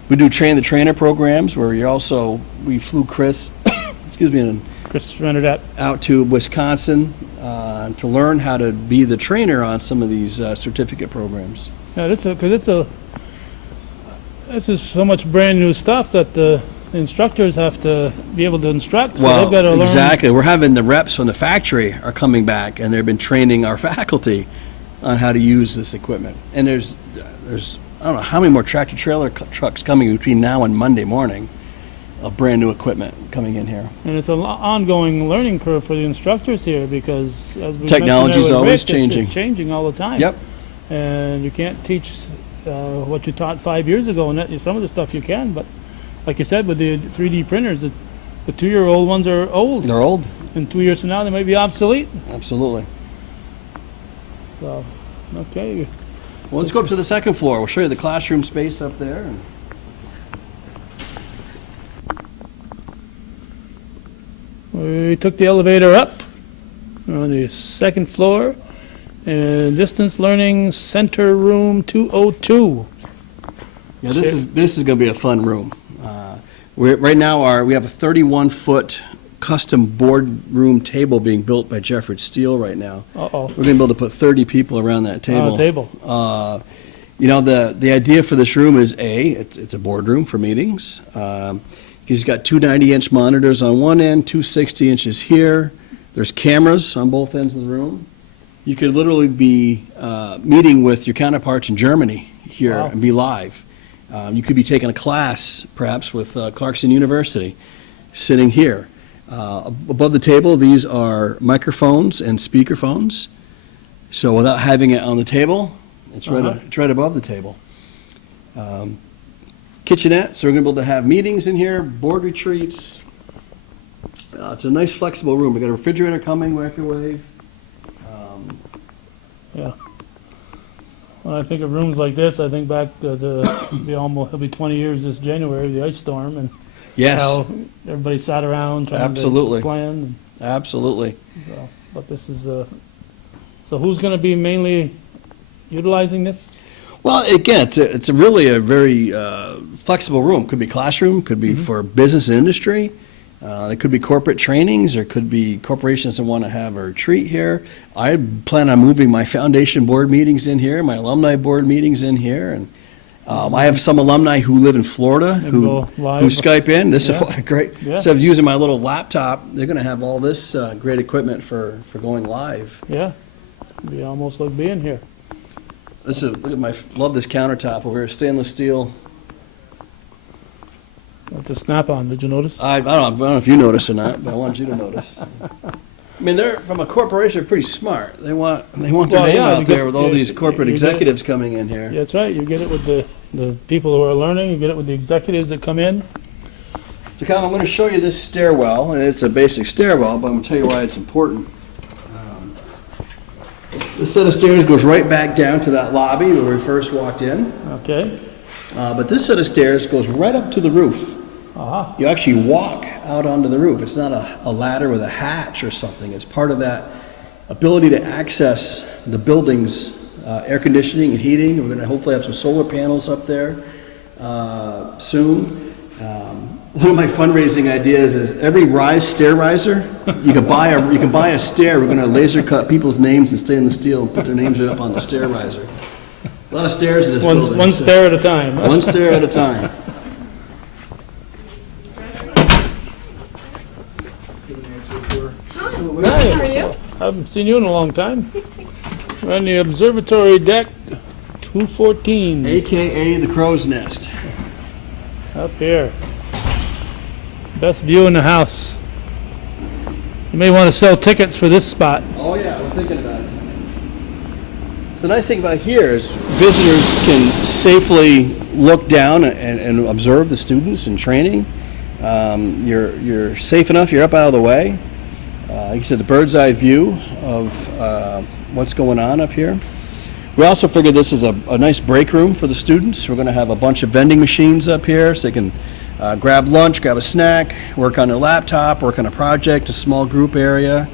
we do train the trainer programs where we flew Chris, excuse me, and Chris Rennerdat. out to Wisconsin to learn how to be the trainer on some of these certificate programs. Yeah, this is so much brand new stuff that the instructors have to be able to instruct. So they've got to learn. Exactly. We're having the reps from the factory are coming back, and they've been training our faculty on how to use this equipment. And there's I don't know how many more tractor trailer trucks coming between now and Monday morning of brand new equipment coming in here. And it's an ongoing learning curve for the instructors here because as we Technology's mentioned there with always Rick, changing. It's changing all the time. Yep. And you can't teach what you taught 5 years ago, and some of the stuff you can, but like you said, with the 3D printers, the 2-year-old ones are old. They're old. And 2 years from now, they might be obsolete. Absolutely. So, okay. Well, let's go up to the second floor. We'll show you the classroom space up there. We took the elevator up on the second floor, and Distance Learning Center Room 202. Yeah, this is going to be a fun room. Right now we have a 31-foot custom boardroom table being built by Jeffrey Steele right now. Uh-oh. We're going to be able to put 30 people around that table. On a table. The idea for this room is it's a boardroom for meetings. He's got two 90-inch monitors on one end, two 60 inches here. There's cameras on both ends of the room. You could literally be meeting with your counterparts in Germany here Wow. and be live. You could be taking a class, perhaps, with Clarkson University, sitting here. Above the table, these are microphones and speakerphones. So without having it on the table, it's right above the table. Kitchenette, so we're going to be able to have meetings in here, board retreats. It's a nice flexible room. We've got a refrigerator coming, microwave. Yeah. When I think of rooms like this, I think back to it'll be 20 years this January, the ice storm, and Yes, how everybody sat around trying Absolutely. to plan. absolutely. But this is so who's going to be mainly utilizing this? Well, again, it's really a very flexible room. Could be classroom, could be for business and industry. It could be corporate trainings, or could be corporations that want to have a retreat here. I plan on moving my foundation board meetings in here, my alumni board meetings in here, and I have some alumni who live in Florida And who go live. Skype in. This Yeah. is great. Yeah. Instead of using my little laptop, they're going to have all this great equipment for going live. Yeah, it'd be almost like being here. Look at love this countertop over here, stainless steel. It's a snap-on. Did you notice? I don't know if you notice or not, but I want you to notice. I mean, they're from a corporation. They're pretty smart. They want their Well, name yeah, out you there get- with all you- these corporate you get it. executives coming in here. Yeah, that's right. You get it with the people who are learning. You get it with the executives that come in. So, Cal, I'm going to show you this stairwell, and it's a basic stairwell, but I'm going to tell you why it's important. This set of stairs goes right back down to that lobby where we first walked in, Okay. but this set of stairs goes right up to the roof. Uh-huh. You actually walk out onto the roof. It's not a ladder with a hatch or something. It's part of that ability to access the building's air conditioning and heating. We're going to hopefully have some solar panels up there soon. One of my fundraising ideas is every stair riser, you can buy a stair. We're going to laser cut people's names and stainless steel and put their names right up on the stair riser. A lot of stairs in this building. One stair at a time. One stair at a time. Hi, how are you? I haven't seen you in a long time. We're on the observatory deck 214 AKA the crow's nest. up here. Best view in the house. You may want to sell tickets for this spot. Oh yeah, we're thinking about it. So the nice thing about here is visitors can safely look down and observe the students in training. You're safe enough, you're up out of the way. Like you said, the bird's eye view of what's going on up here. We also figured this is a nice break room for the students. We're going to have a bunch of vending machines up here so they can grab lunch, grab a snack, work on their laptop, work on a project, a small group area,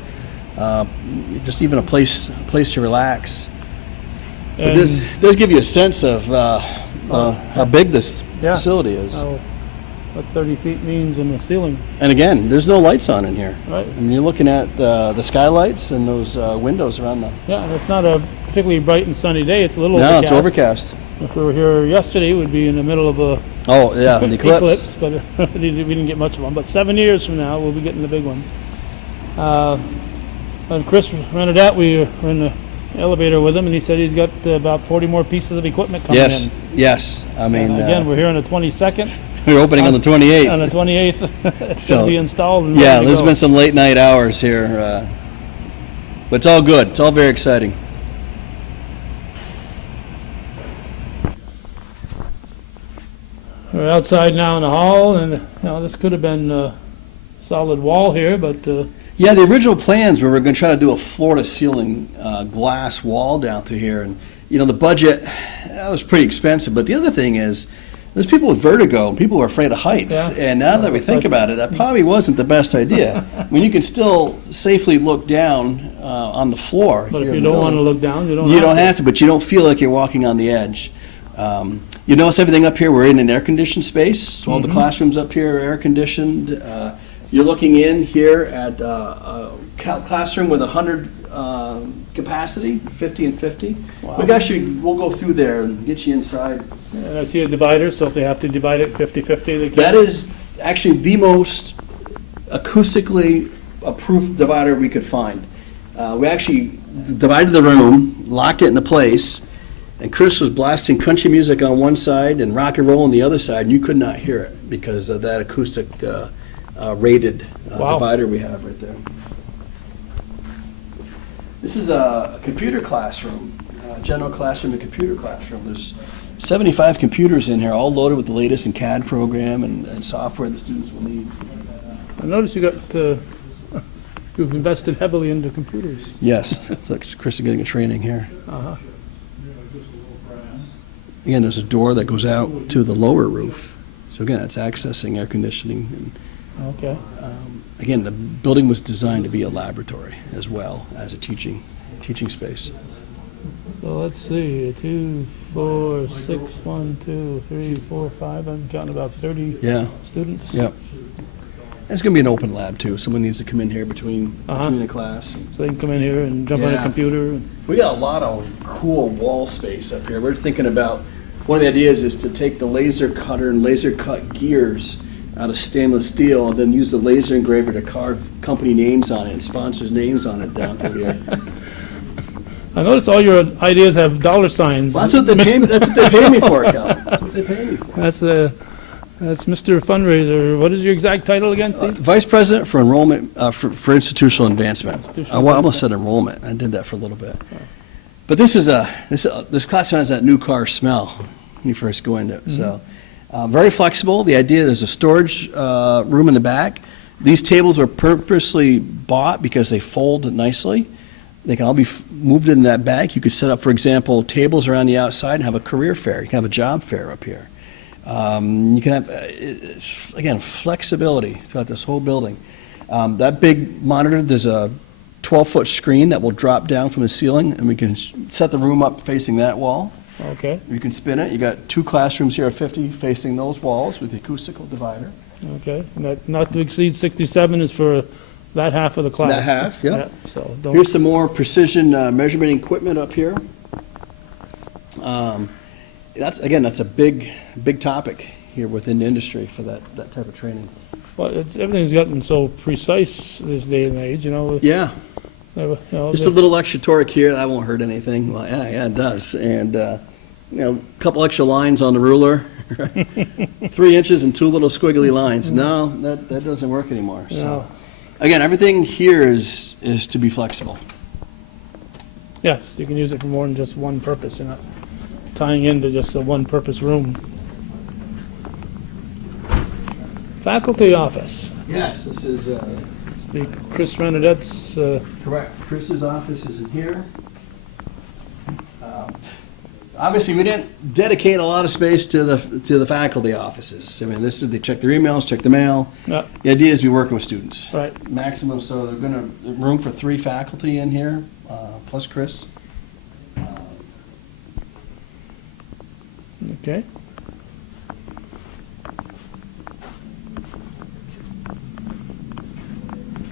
just even a place to relax. But this does give you a sense of how big this facility is. What 30 feet means in the ceiling. And again, there's no lights on in here. Right. I mean, you're looking at the skylights and those windows around the... Yeah, and it's not a particularly bright and sunny day. It's a little No, overcast. it's overcast. If we were here yesterday, we'd be in the middle of a Oh, yeah, the eclipse. but we didn't get much of one. But 7 years from now, we'll be getting the big one. When Chris rented that, we were in the elevator with him, and he said he's got about 40 more pieces of equipment coming in. Yes. I mean, And again, we're here on the 22nd. we're opening on the 28th. On the 28th, it's going to be installed. And Yeah, ready to there's go. been some late night hours here, but it's all good. It's all very exciting. We're outside now in the hall, and this could have been a solid wall here, but Yeah, the original plans were we're going to try to do a floor-to-ceiling glass wall down through here, and the budget that was pretty expensive. But the other thing is, there's people with vertigo and people who are afraid of heights. Yeah. And now that we think about it, that probably wasn't the best idea. I mean, you can still safely look down on the floor. but if here you in the don't want to building. look down, you don't You have don't to. have to, but you don't feel like you're walking on the edge. You notice everything up here, we're in an air-conditioned space, so all the classrooms up here are air-conditioned. You're looking in here at a classroom with 100 capacity, 50 and 50. Wow. We'll go through there and get you inside. And I see a divider, so if they have to divide it 50-50, they can. That is actually the most acoustically approved divider we could find. We actually divided the room, locked it into place, and Chris was blasting country music on one side and rock and roll on the other side, and you could not hear it because of that acoustic rated Wow. divider we have right there. This is a computer classroom, general classroom and computer classroom. There's 75 computers in here, all loaded with the latest in CAD program and software the students will need. I noticed you've invested heavily into computers. Yes, so Chris is getting a training here. Uh-huh. Again, there's a door that goes out to the lower roof. So again, it's accessing air conditioning. Okay. And, again, the building was designed to be a laboratory as well as a teaching space. So let's see, 2, 4, 6, 1, 2, 3, 4, 5. I'm counting about 30 Yeah, students. yeah. It's going to be an open lab too. Someone needs to come in here between a class. So they can come in here and jump on a Yeah. computer. We got a lot of cool wall space up here. We're thinking about, one of the ideas is to take the laser cutter and laser cut gears out of stainless steel and then use the laser engraver to carve company names on it and sponsors' names on it down through here. I noticed all your ideas have dollar signs. Well, that's what they pay me for, Cal. That's what they pay me for. That's Mr. Fundraiser. What is your exact title again, Steve? Vice President for Enrollment, for Institutional Advancement. Institutional I almost said enrollment. I did that for a little bit. But this classroom has that new car smell when you first go into it. So very flexible. The idea there's a storage room in the back. These tables were purposely bought because they fold nicely. They can all be moved in that bag. You could set up, for example, tables around the outside and have a career fair. You can have a job fair up here. You can have, again, flexibility throughout this whole building. That big monitor, there's a 12-foot screen that will drop down from the ceiling, and we can set the room up facing that wall. Okay, You can spin it. You got 2 classrooms here of 50 facing those walls with the acoustical divider. okay. And that not to exceed 67 is for that half of the class. That half, yeah. So don't, Here's some more precision measurement equipment up here. That's a big topic here within the industry for that type of training. well, everything's gotten so precise this day and age, you know. Yeah, You know, just a little extra torque here, that won't hurt anything. Well, yeah, it does. And, a couple extra lines on the ruler, 3 inches and 2 little squiggly lines. No, that doesn't work anymore. So, No. again, everything here is to be flexible. Yes, you can use it for more than just one purpose. You're not tying into just a one-purpose room. Faculty office. Yes, this is Speak Chris Renadette's, correct. Chris's office is in here. Obviously, we didn't dedicate a lot of space to the faculty offices. I mean, they check their emails, check the mail. yeah, The idea is to be working with students. right. Maximum, so they're gonna, room for 3 faculty in here, plus Chris. Okay.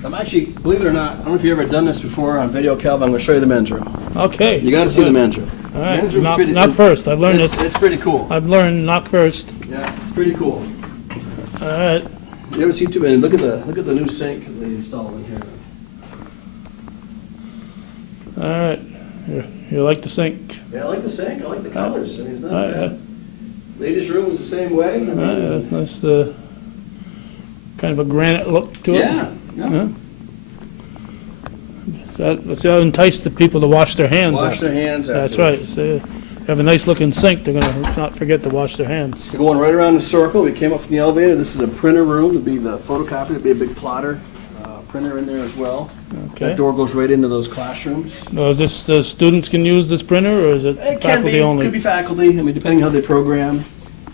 So I'm actually, believe it or not, I don't know if you've ever done this before on video, Calvin, I'm gonna show you the men's room. Okay. You gotta see the men's room. All right. Men's room's Knock, pretty- knock first. I've learned It's this. it's pretty cool. I've learned knock first. Yeah, it's pretty cool. All right. You ever see too many, look at the new sink they installed in here. All right. You like the sink. Yeah, I like the sink, I like the colors, I mean, it's not All right. bad. Ladies' room was the same way. I mean, All right. That's nice. Kind of a granite look to it. Yeah, yeah. Yeah. That's how entice the people to wash their hands. Wash after. their hands That's afterwards. right. So you have a nice looking sink. They're gonna not forget to wash their hands. So going right around the circle, we came up from the elevator. This is a printer room. It'd be the photocopier. It'd be a big plotter printer in there as well. Okay. That door goes right into those classrooms. Now, is this students can use this printer, or is it It can faculty be, only? could be faculty. I mean, depending how they program.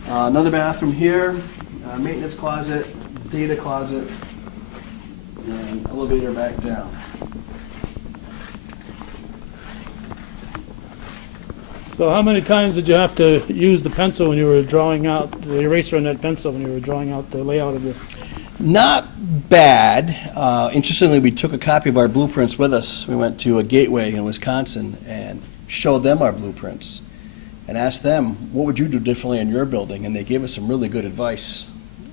Another bathroom here, maintenance closet, data closet, and elevator back down. So how many times did you have to use the pencil when you were drawing out, the eraser on that pencil when you were drawing out the layout of this? Not bad. Interestingly, we took a copy of our blueprints with us. We went to a Gateway in Wisconsin and showed them our blueprints and asked them, what would you do differently in your building? And they gave us some really good advice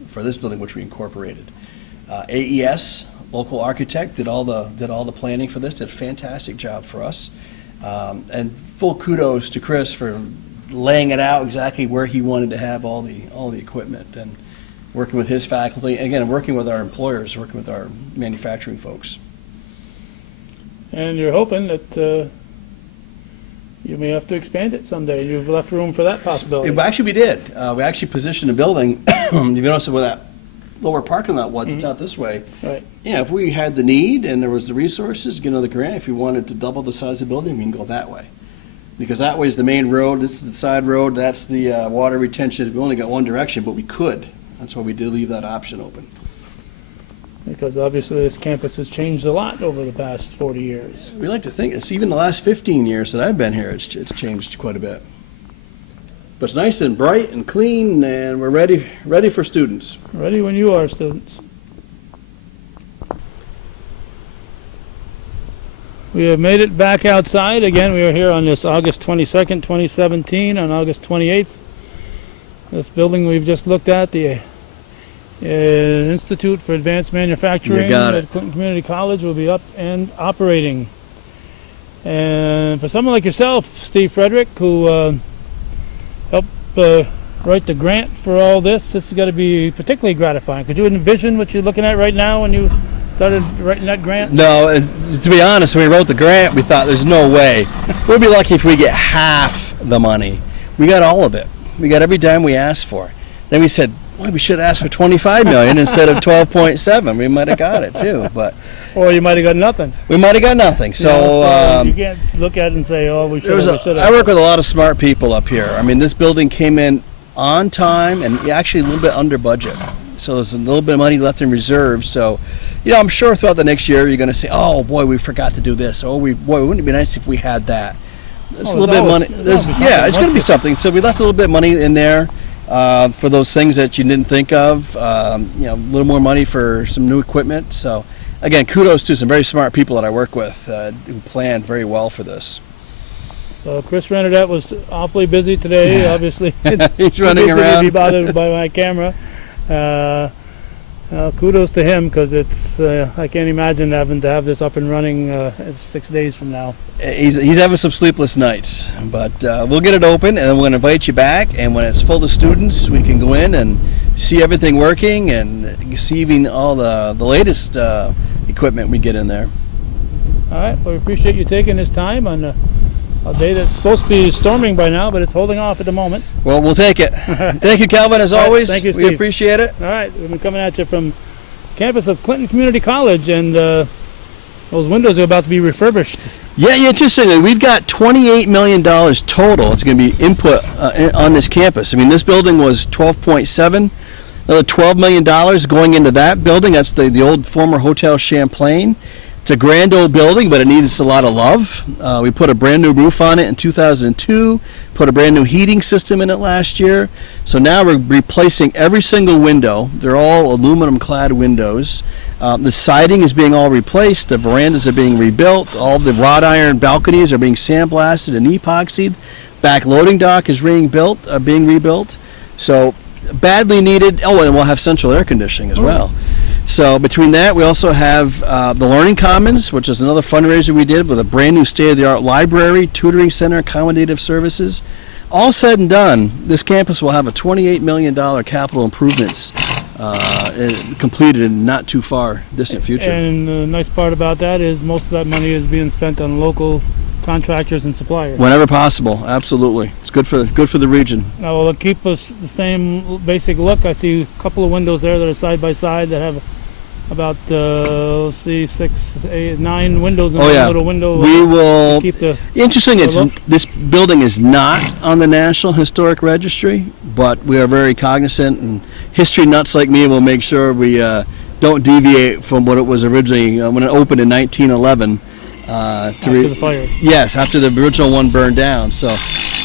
for this building, which we incorporated. AES, local architect, did all the planning for this, did a fantastic job for us. And full kudos to Chris for laying it out exactly where he wanted to have all the equipment, and working with his faculty, and again, working with our employers, working with our manufacturing folks. And you're hoping that you may have to expand it someday. You've left room for that possibility. Actually, we did. We actually positioned the building, you notice where that lower parking lot was, it's out this way. Right. Yeah, if we had the need and there was the resources, get another grant, if we wanted to double the size of the building, we can go that way. Because that way is the main road, this is the side road, that's the water retention. We only got one direction, but we could. That's why we did leave that option open. Because obviously this campus has changed a lot over the past 40 years. We like to think, it's even the last 15 years that I've been here, it's changed quite a bit. But it's nice and bright and clean, and we're ready for students. Ready when you are, students. We have made it back outside. Again, we are here on this August 22nd, 2017, on August 28th. This building we've just looked at, the Institute for Advanced Manufacturing You got at it. Clinton Community College will be up and operating. And for someone like yourself, Steve Frederick, who helped write the grant for all this has got to be particularly gratifying. Could you envision what you're looking at right now when you started writing that grant? No, to be honest, when we wrote the grant, we thought there's no way. We'd be lucky if we get half the money. We got all of it. We got every dime we asked for. Then we said, well, we should ask for $25 million instead of 12.7. We might have got it too, but Or you might have got nothing. we might have got nothing. So you can't look at it and say, oh, we should have. I work with a lot of smart people up here. I mean, this building came in on time and actually a little bit under budget. So there's a little bit of money left in reserve. So, I'm sure throughout the next year you're going to say, "Oh boy, we forgot to do this." Or wouldn't it be nice if we had that? There's a little bit of money. It's going to be something. So we left a little bit of money in there for those things that you didn't think of. A little more money for some new equipment. So, again, kudos to some very smart people that I work with who planned very well for this. Chris Renardette was awfully busy today. Obviously, he's running around. To be bothered by my camera. Kudos to him, because it's I can't imagine having to have this up and running 6 days from now. He's having some sleepless nights, but we'll get it open, and then we're going to invite you back. And when it's full of students, we can go in and see everything working and see even all the latest equipment we get in there. All right. Well, we appreciate you taking this time on a day that's supposed to be storming by now, but it's holding off at the moment. Well, we'll take it. Thank you, Calvin, as always. Thank you, Steve. We appreciate it. All right. We've been coming at you from campus of Clinton Community College, and those windows are about to be refurbished. Yeah, interestingly, we've got $28 million total. It's going to be input on this campus. I mean, this building was 12.7. Another $12 million going into that building. That's the old former Hotel Champlain. It's a grand old building, but it needs a lot of love. We put a brand new roof on it in 2002, put a brand new heating system in it last year. So now we're replacing every single window. They're all aluminum clad windows. The siding is being all replaced. The verandas are being rebuilt. All the wrought iron balconies are being sandblasted and epoxied. Back loading dock is being rebuilt. So badly needed. Oh, and we'll have central air conditioning as well. So between that, we also have the Learning Commons, which is another fundraiser we did with a brand new state-of-the-art library, tutoring center, accommodative services. All said and done, this campus will have a $28 million capital improvements completed in not too far distant future. And the nice part about that is most of that money is being spent on local contractors and suppliers. Whenever possible, absolutely. It's good for the region. Now, will it keep us the same basic look? I see a couple of windows there that are side by side that have about let's see, 6, 8, 9 windows in one little window. We will keep the interesting. This building is not on the National Historic Registry, but we are very cognizant, and history nuts like me will make sure we don't deviate from what it was originally when it opened in 1911. After the fire. Yes, after the original one burned down. So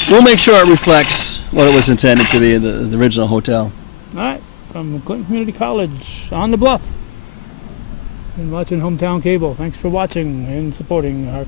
we'll make sure it reflects what it was intended to be, the original hotel. All right, from Clinton Community College on the Bluff. And watching Hometown Cable. Thanks for watching and supporting our